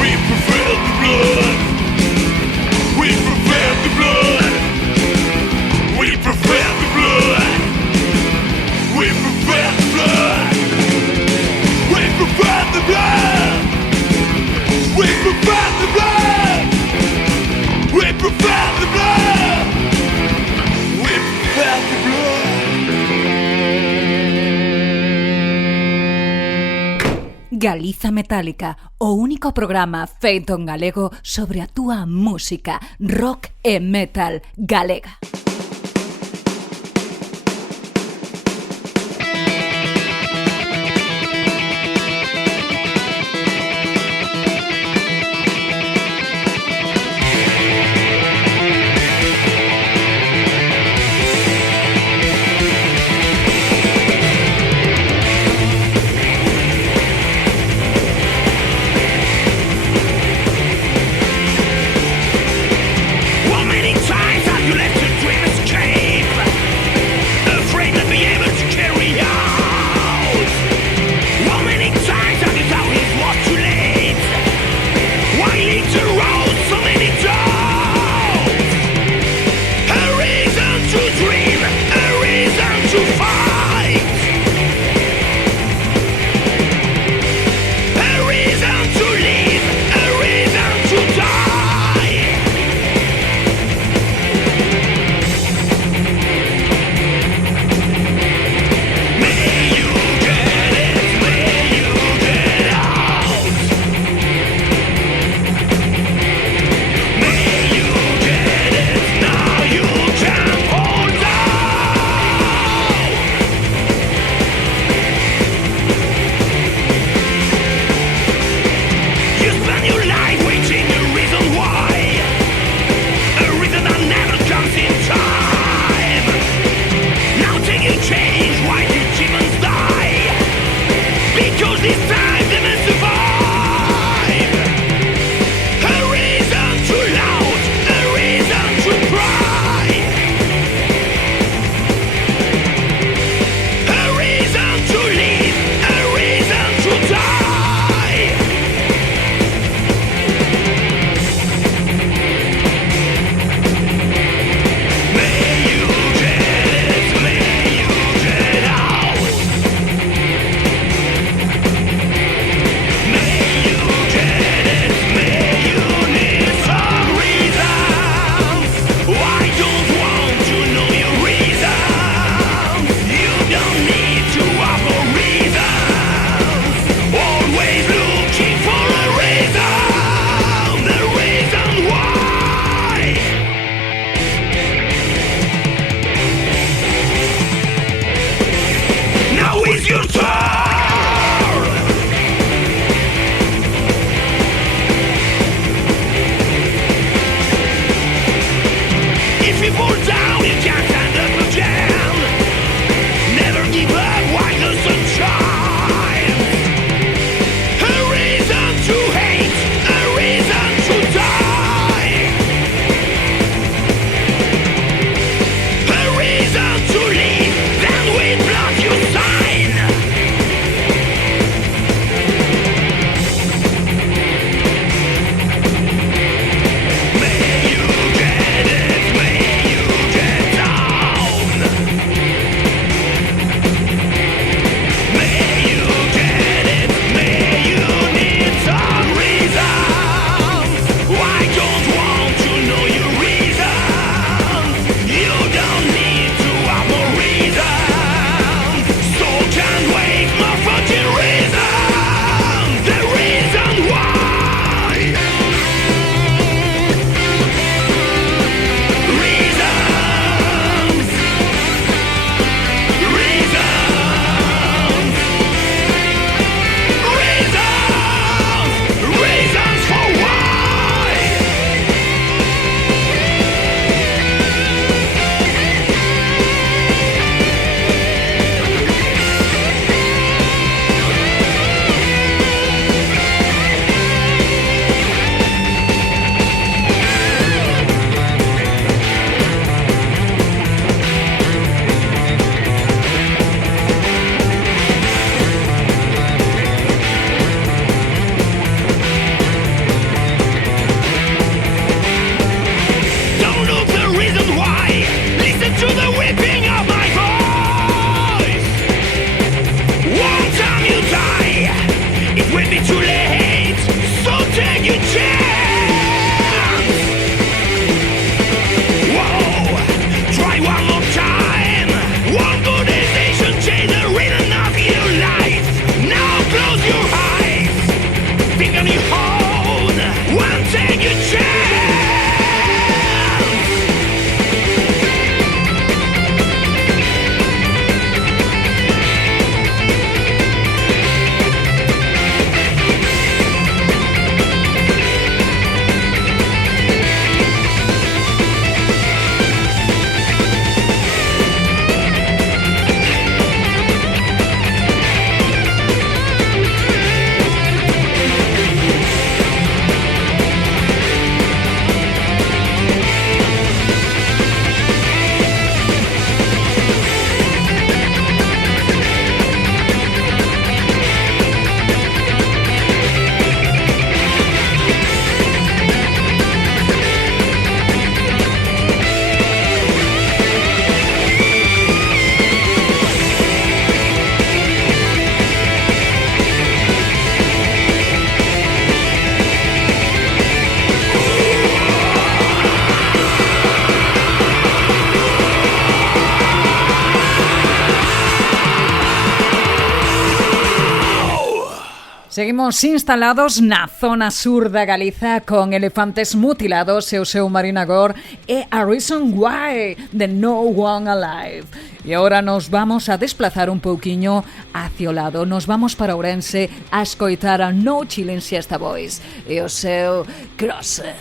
We prefer the blood. We prefer the blood. We prefer the blood. We prefer the blood. We prefer the blood. We prefer the blood. We prefer the blood. We prefer the blood. Galiza Metálica, o único programa feito en galego sobre a túa música, rock e metal galega. How many times have you left your dream Seguimos instalados na zona sur da Galiza con Elefantes Mutilados e o seu Marinagor e A Reason Why de No One Alive. E agora nos vamos a desplazar un pouquiño hacia o lado. Nos vamos para Ourense a escoitar a No Chilling Siesta Boys e o seu Crossed.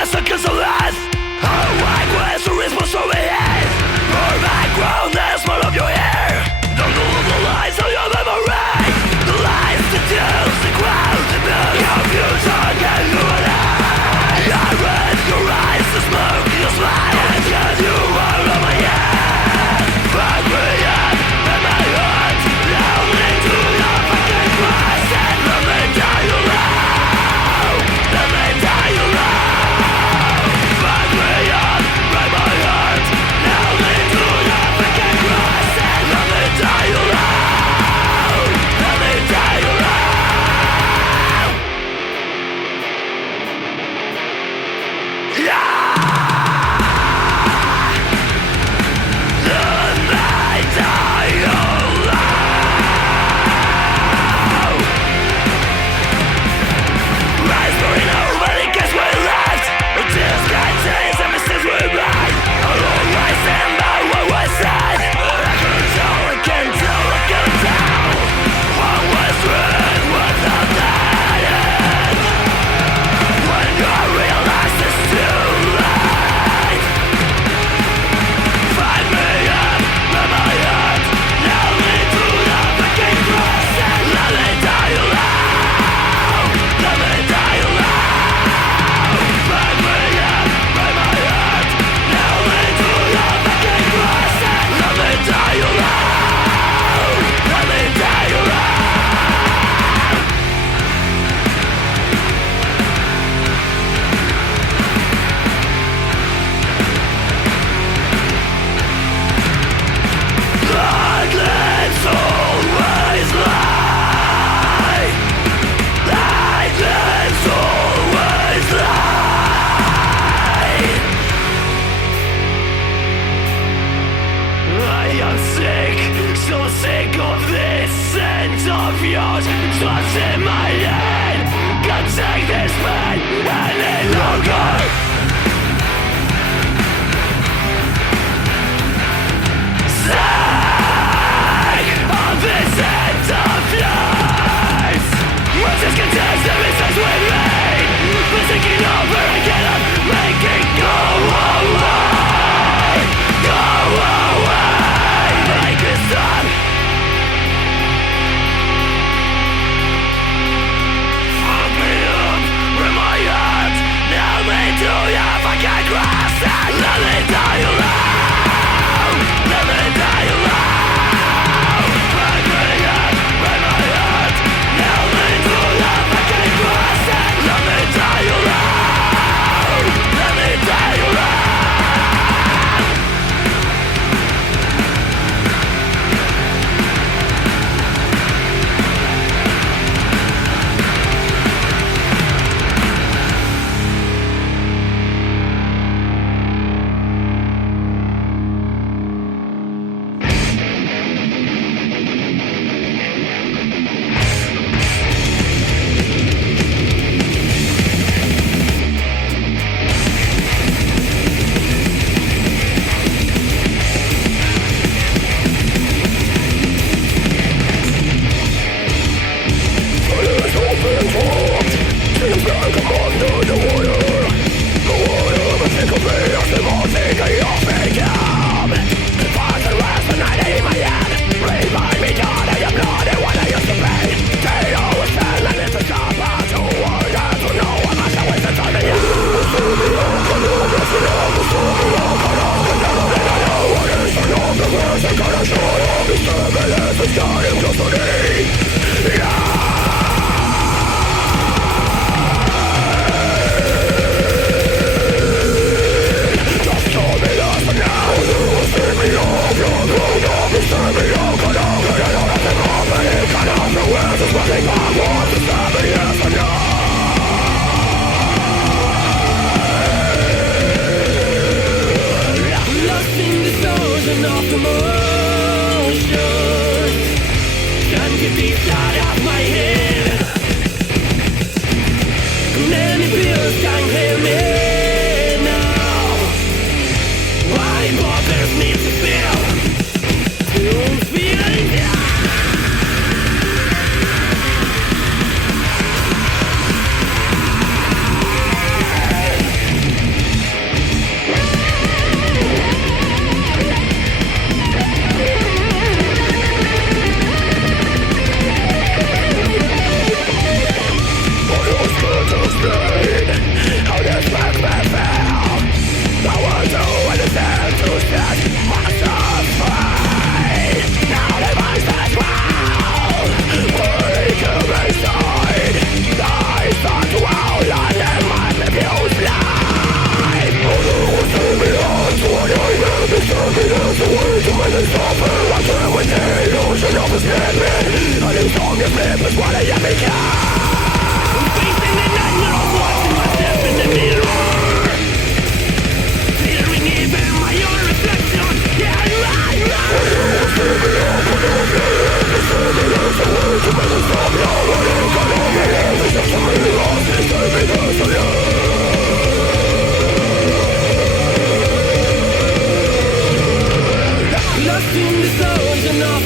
Seconds of life. How wide was the response over here? Your background, the smell of your hair. Don't know the lies of your memory. The lies, the deals, the crowd, the bill. Confusion and ruin. I read your eyes, the smoke, your smile. And yet you are on my head. Fuck me up in my heart. Down into the fucking cross. And let me die alone. Let me die alone. Now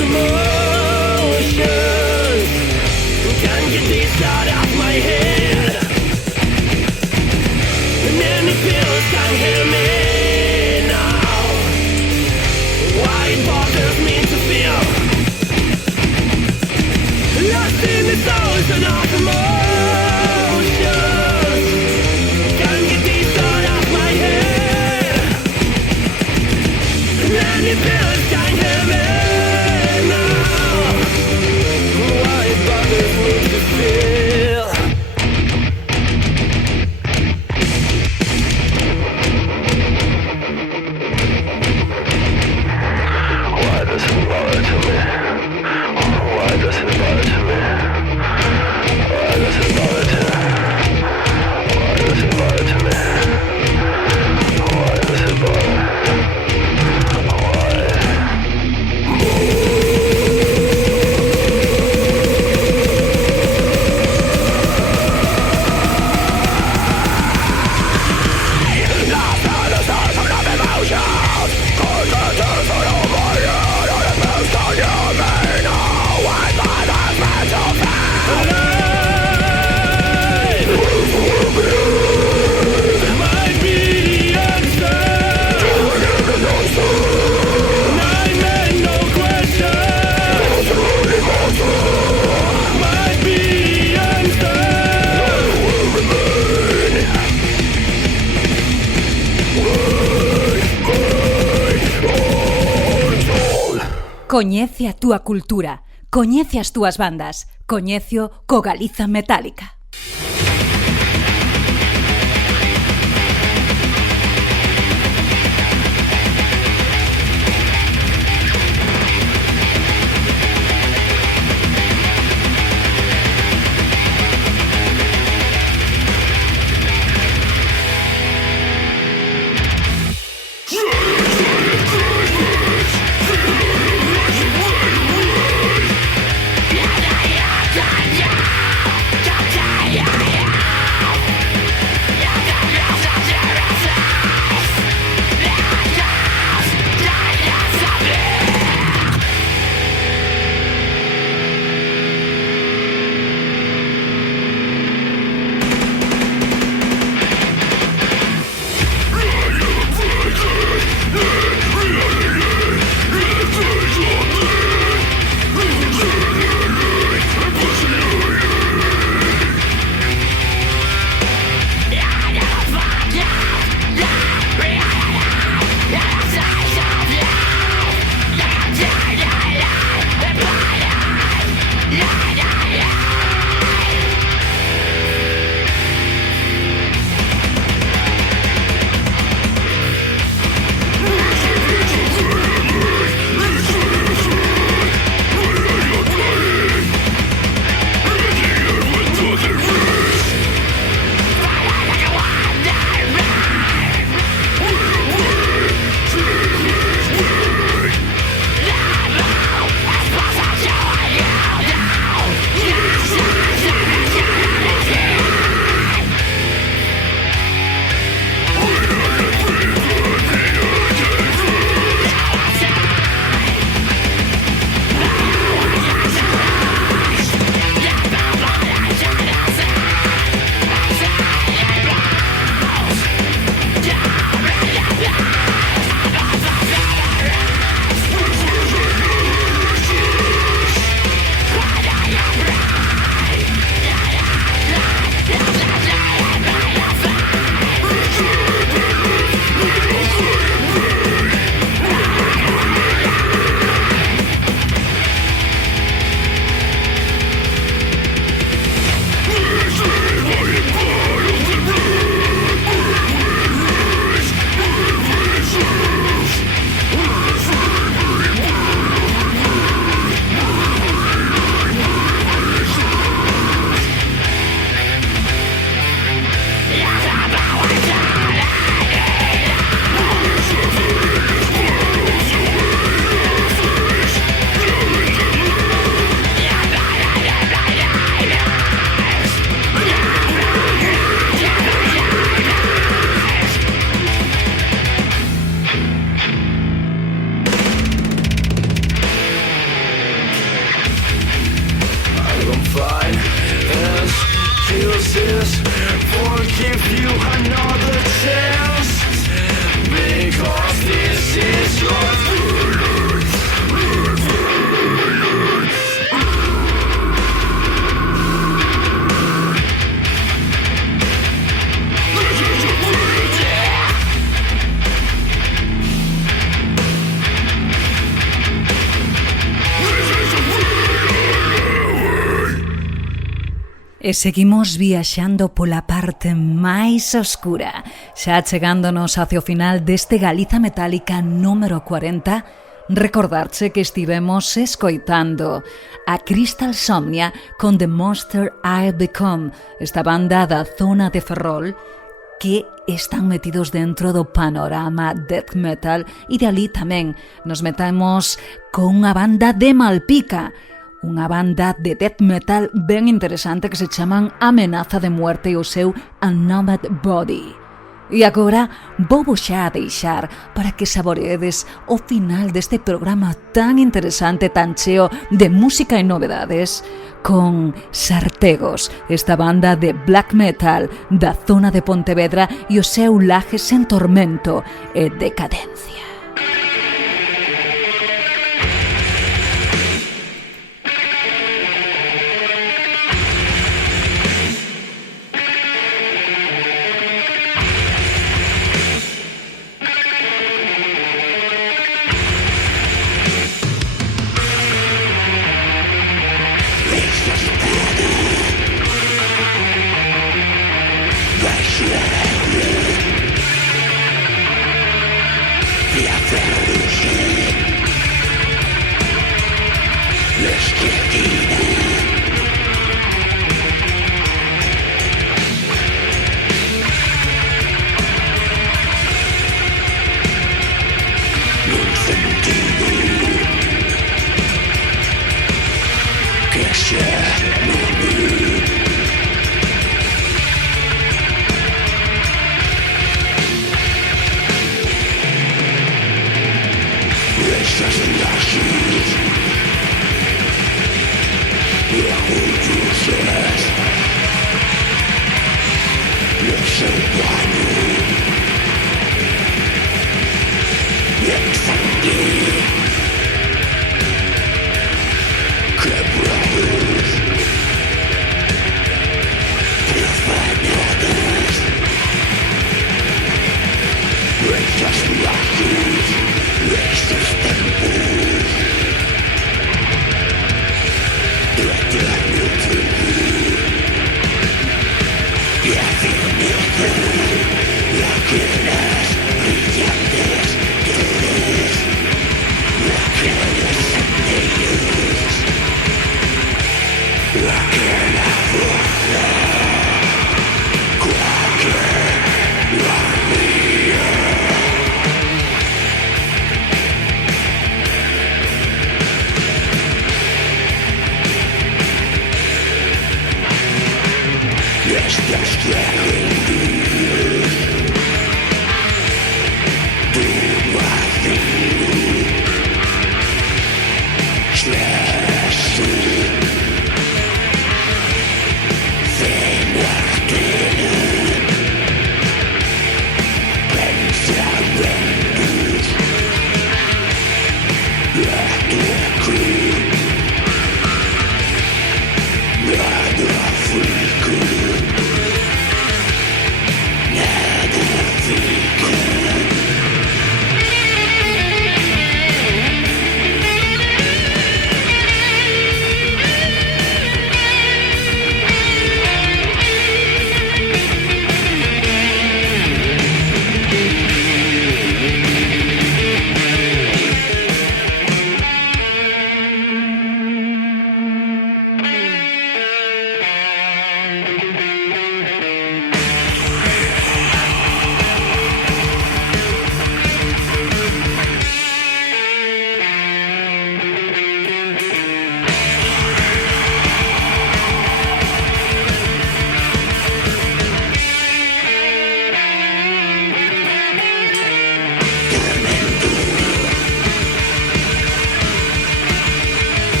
emotions can't get these out of my head. And any pills can't hear me now. Why it bothers me to feel lost in this ocean of emotions. Can't get these out of my head. And any pills can't hear me now. Why it bothers me to feel. Why does it bother to me? Why does it bother to me? Why does it bother to me? Why does it bother to me? Why does it bother? Might be the answer. Nightmare, no question. Might be the answer. Coñece a túa cultura, coñece as túas bandas, coñecio co Galiza Metálica. Yeah. E seguimos viaxando pola parte máis oscura, xa chegándonos hacia o final deste Galiza Metálica número 40. Recordarche que estivemos escoitando a Crystal Somnia con The Monster I've Become, esta banda da zona de Ferrol que están metidos dentro do panorama death metal, e de ali tamén nos metemos con unha banda de Malpica, unha banda de death metal ben interesante que se chaman Amenaza de Muerte e o seu Unnomad Body. E agora vou xa a deixar para que saboredes o final deste programa tan interesante, tan cheo de música e novedades, con Sartegos, esta banda de black metal da zona de Pontevedra e o seu Lajes en Tormento e Decadencia.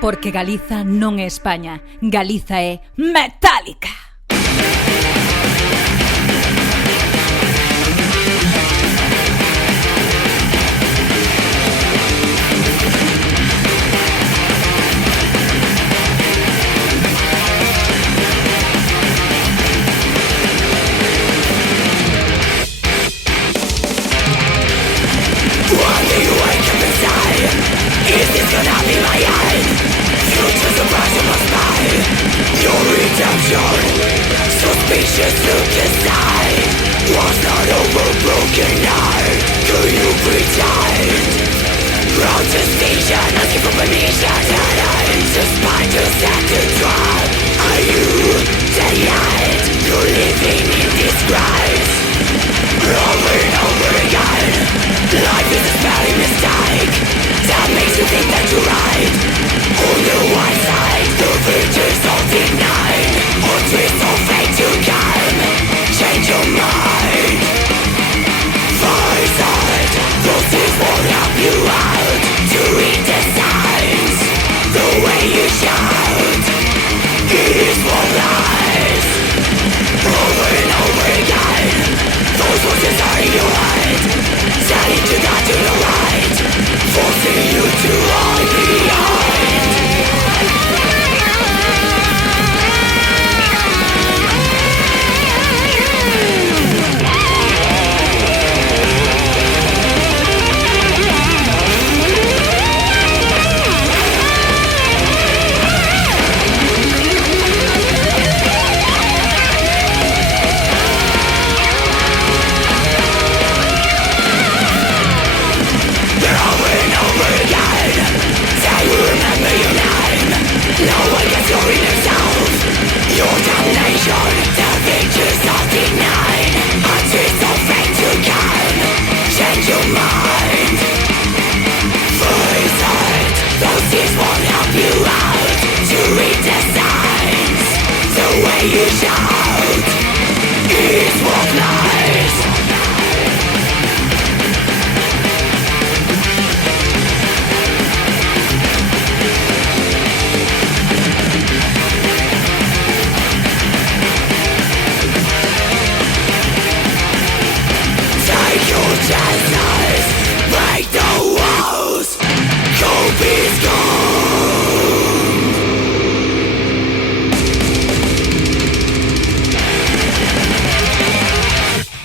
Porque Galiza non é España, Galiza é Metallica. Suspicious look aside. Was not over broken heart. Could you pretend? Round to station, asking for permission. Tonight, despite the set to drop. Are you dead yet? You're living in disgrace. Over and over again. Life is a spelling mistake that makes you think that you're right. On the one side, the virtues all denied. On twist of fate to come. Change your mind. Face it, those things won't help you out. To read the signs, the way you shout is for lies. Over and over again, those voices are in your head, telling you not to the right, forcing you to hide behind. No one gets your inner self. Your damnation, the victors are denied. A twist of fate to come. Change your mind. Face it, those tears won't help you out. To read the signs, the way you shout is what lies. Chances, break the walls, hope is gone.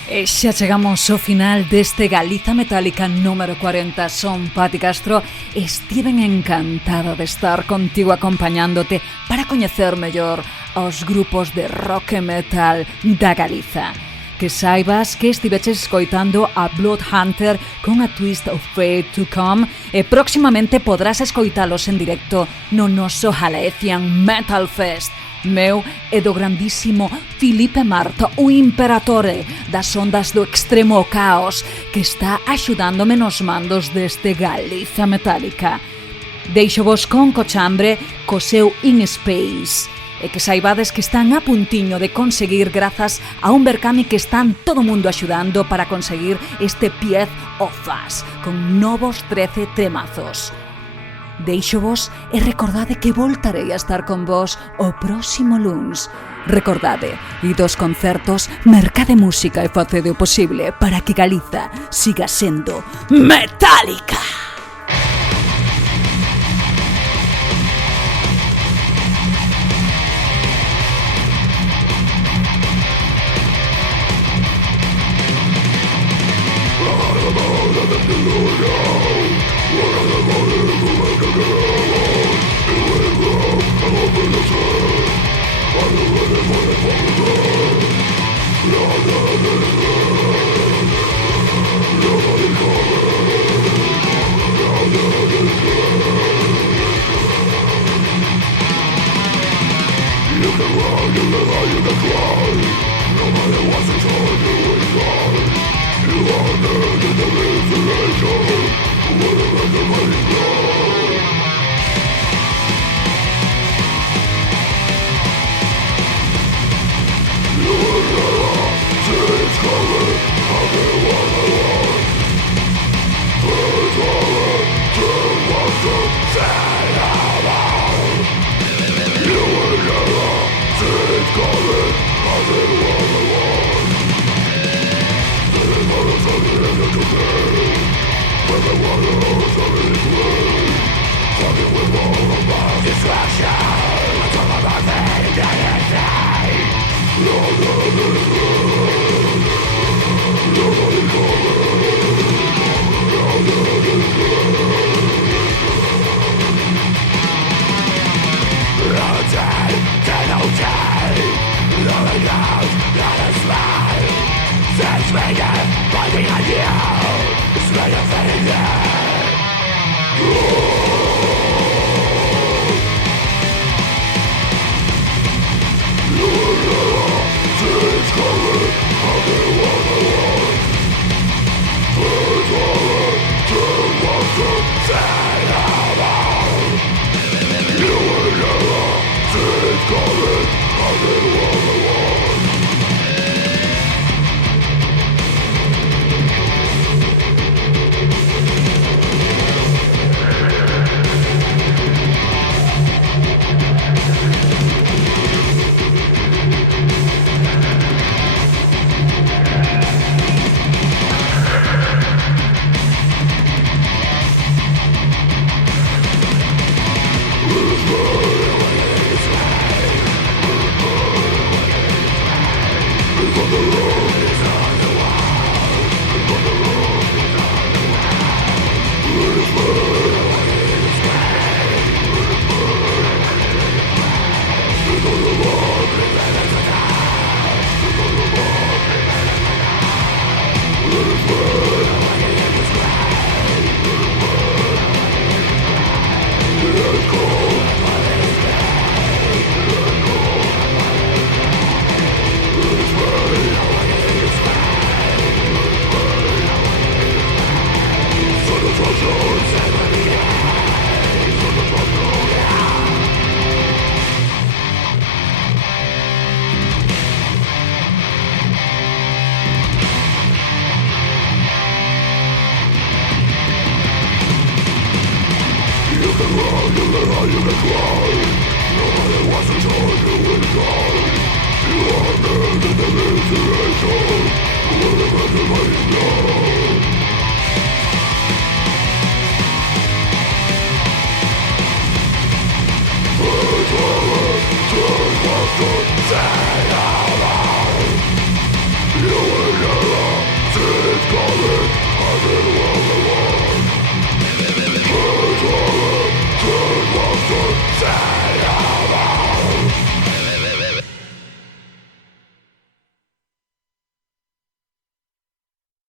E xa chegamos ao final deste Galiza Metallica número 40. Son Patti Castro e estiven encantada de estar contigo acompañándote para coñecer mellor aos grupos de rock e metal da Galiza. Que saibas que estiveches escoitando a Bloodhunter con A Twist of Fate to Come e próximamente podrás escoitalos en directo no noso Halecian Metal Fest, meu e do grandísimo Filipe Marto, o imperatore das ondas do extremo caos, que está axudándome nos mandos deste Galiza Metallica. Deixo vos con Cochambre co seu In Space. e que saibades que están a puntiño de conseguir grazas a un Berkami que están todo o mundo axudando para conseguir este Piez of Us, con novos 13 temazos. Deixo-vos e recordade que voltarei a estar con vos o próximo luns. Recordade, e dos concertos, mercade música e facede o posible para que Galiza siga sendo metálica. You are the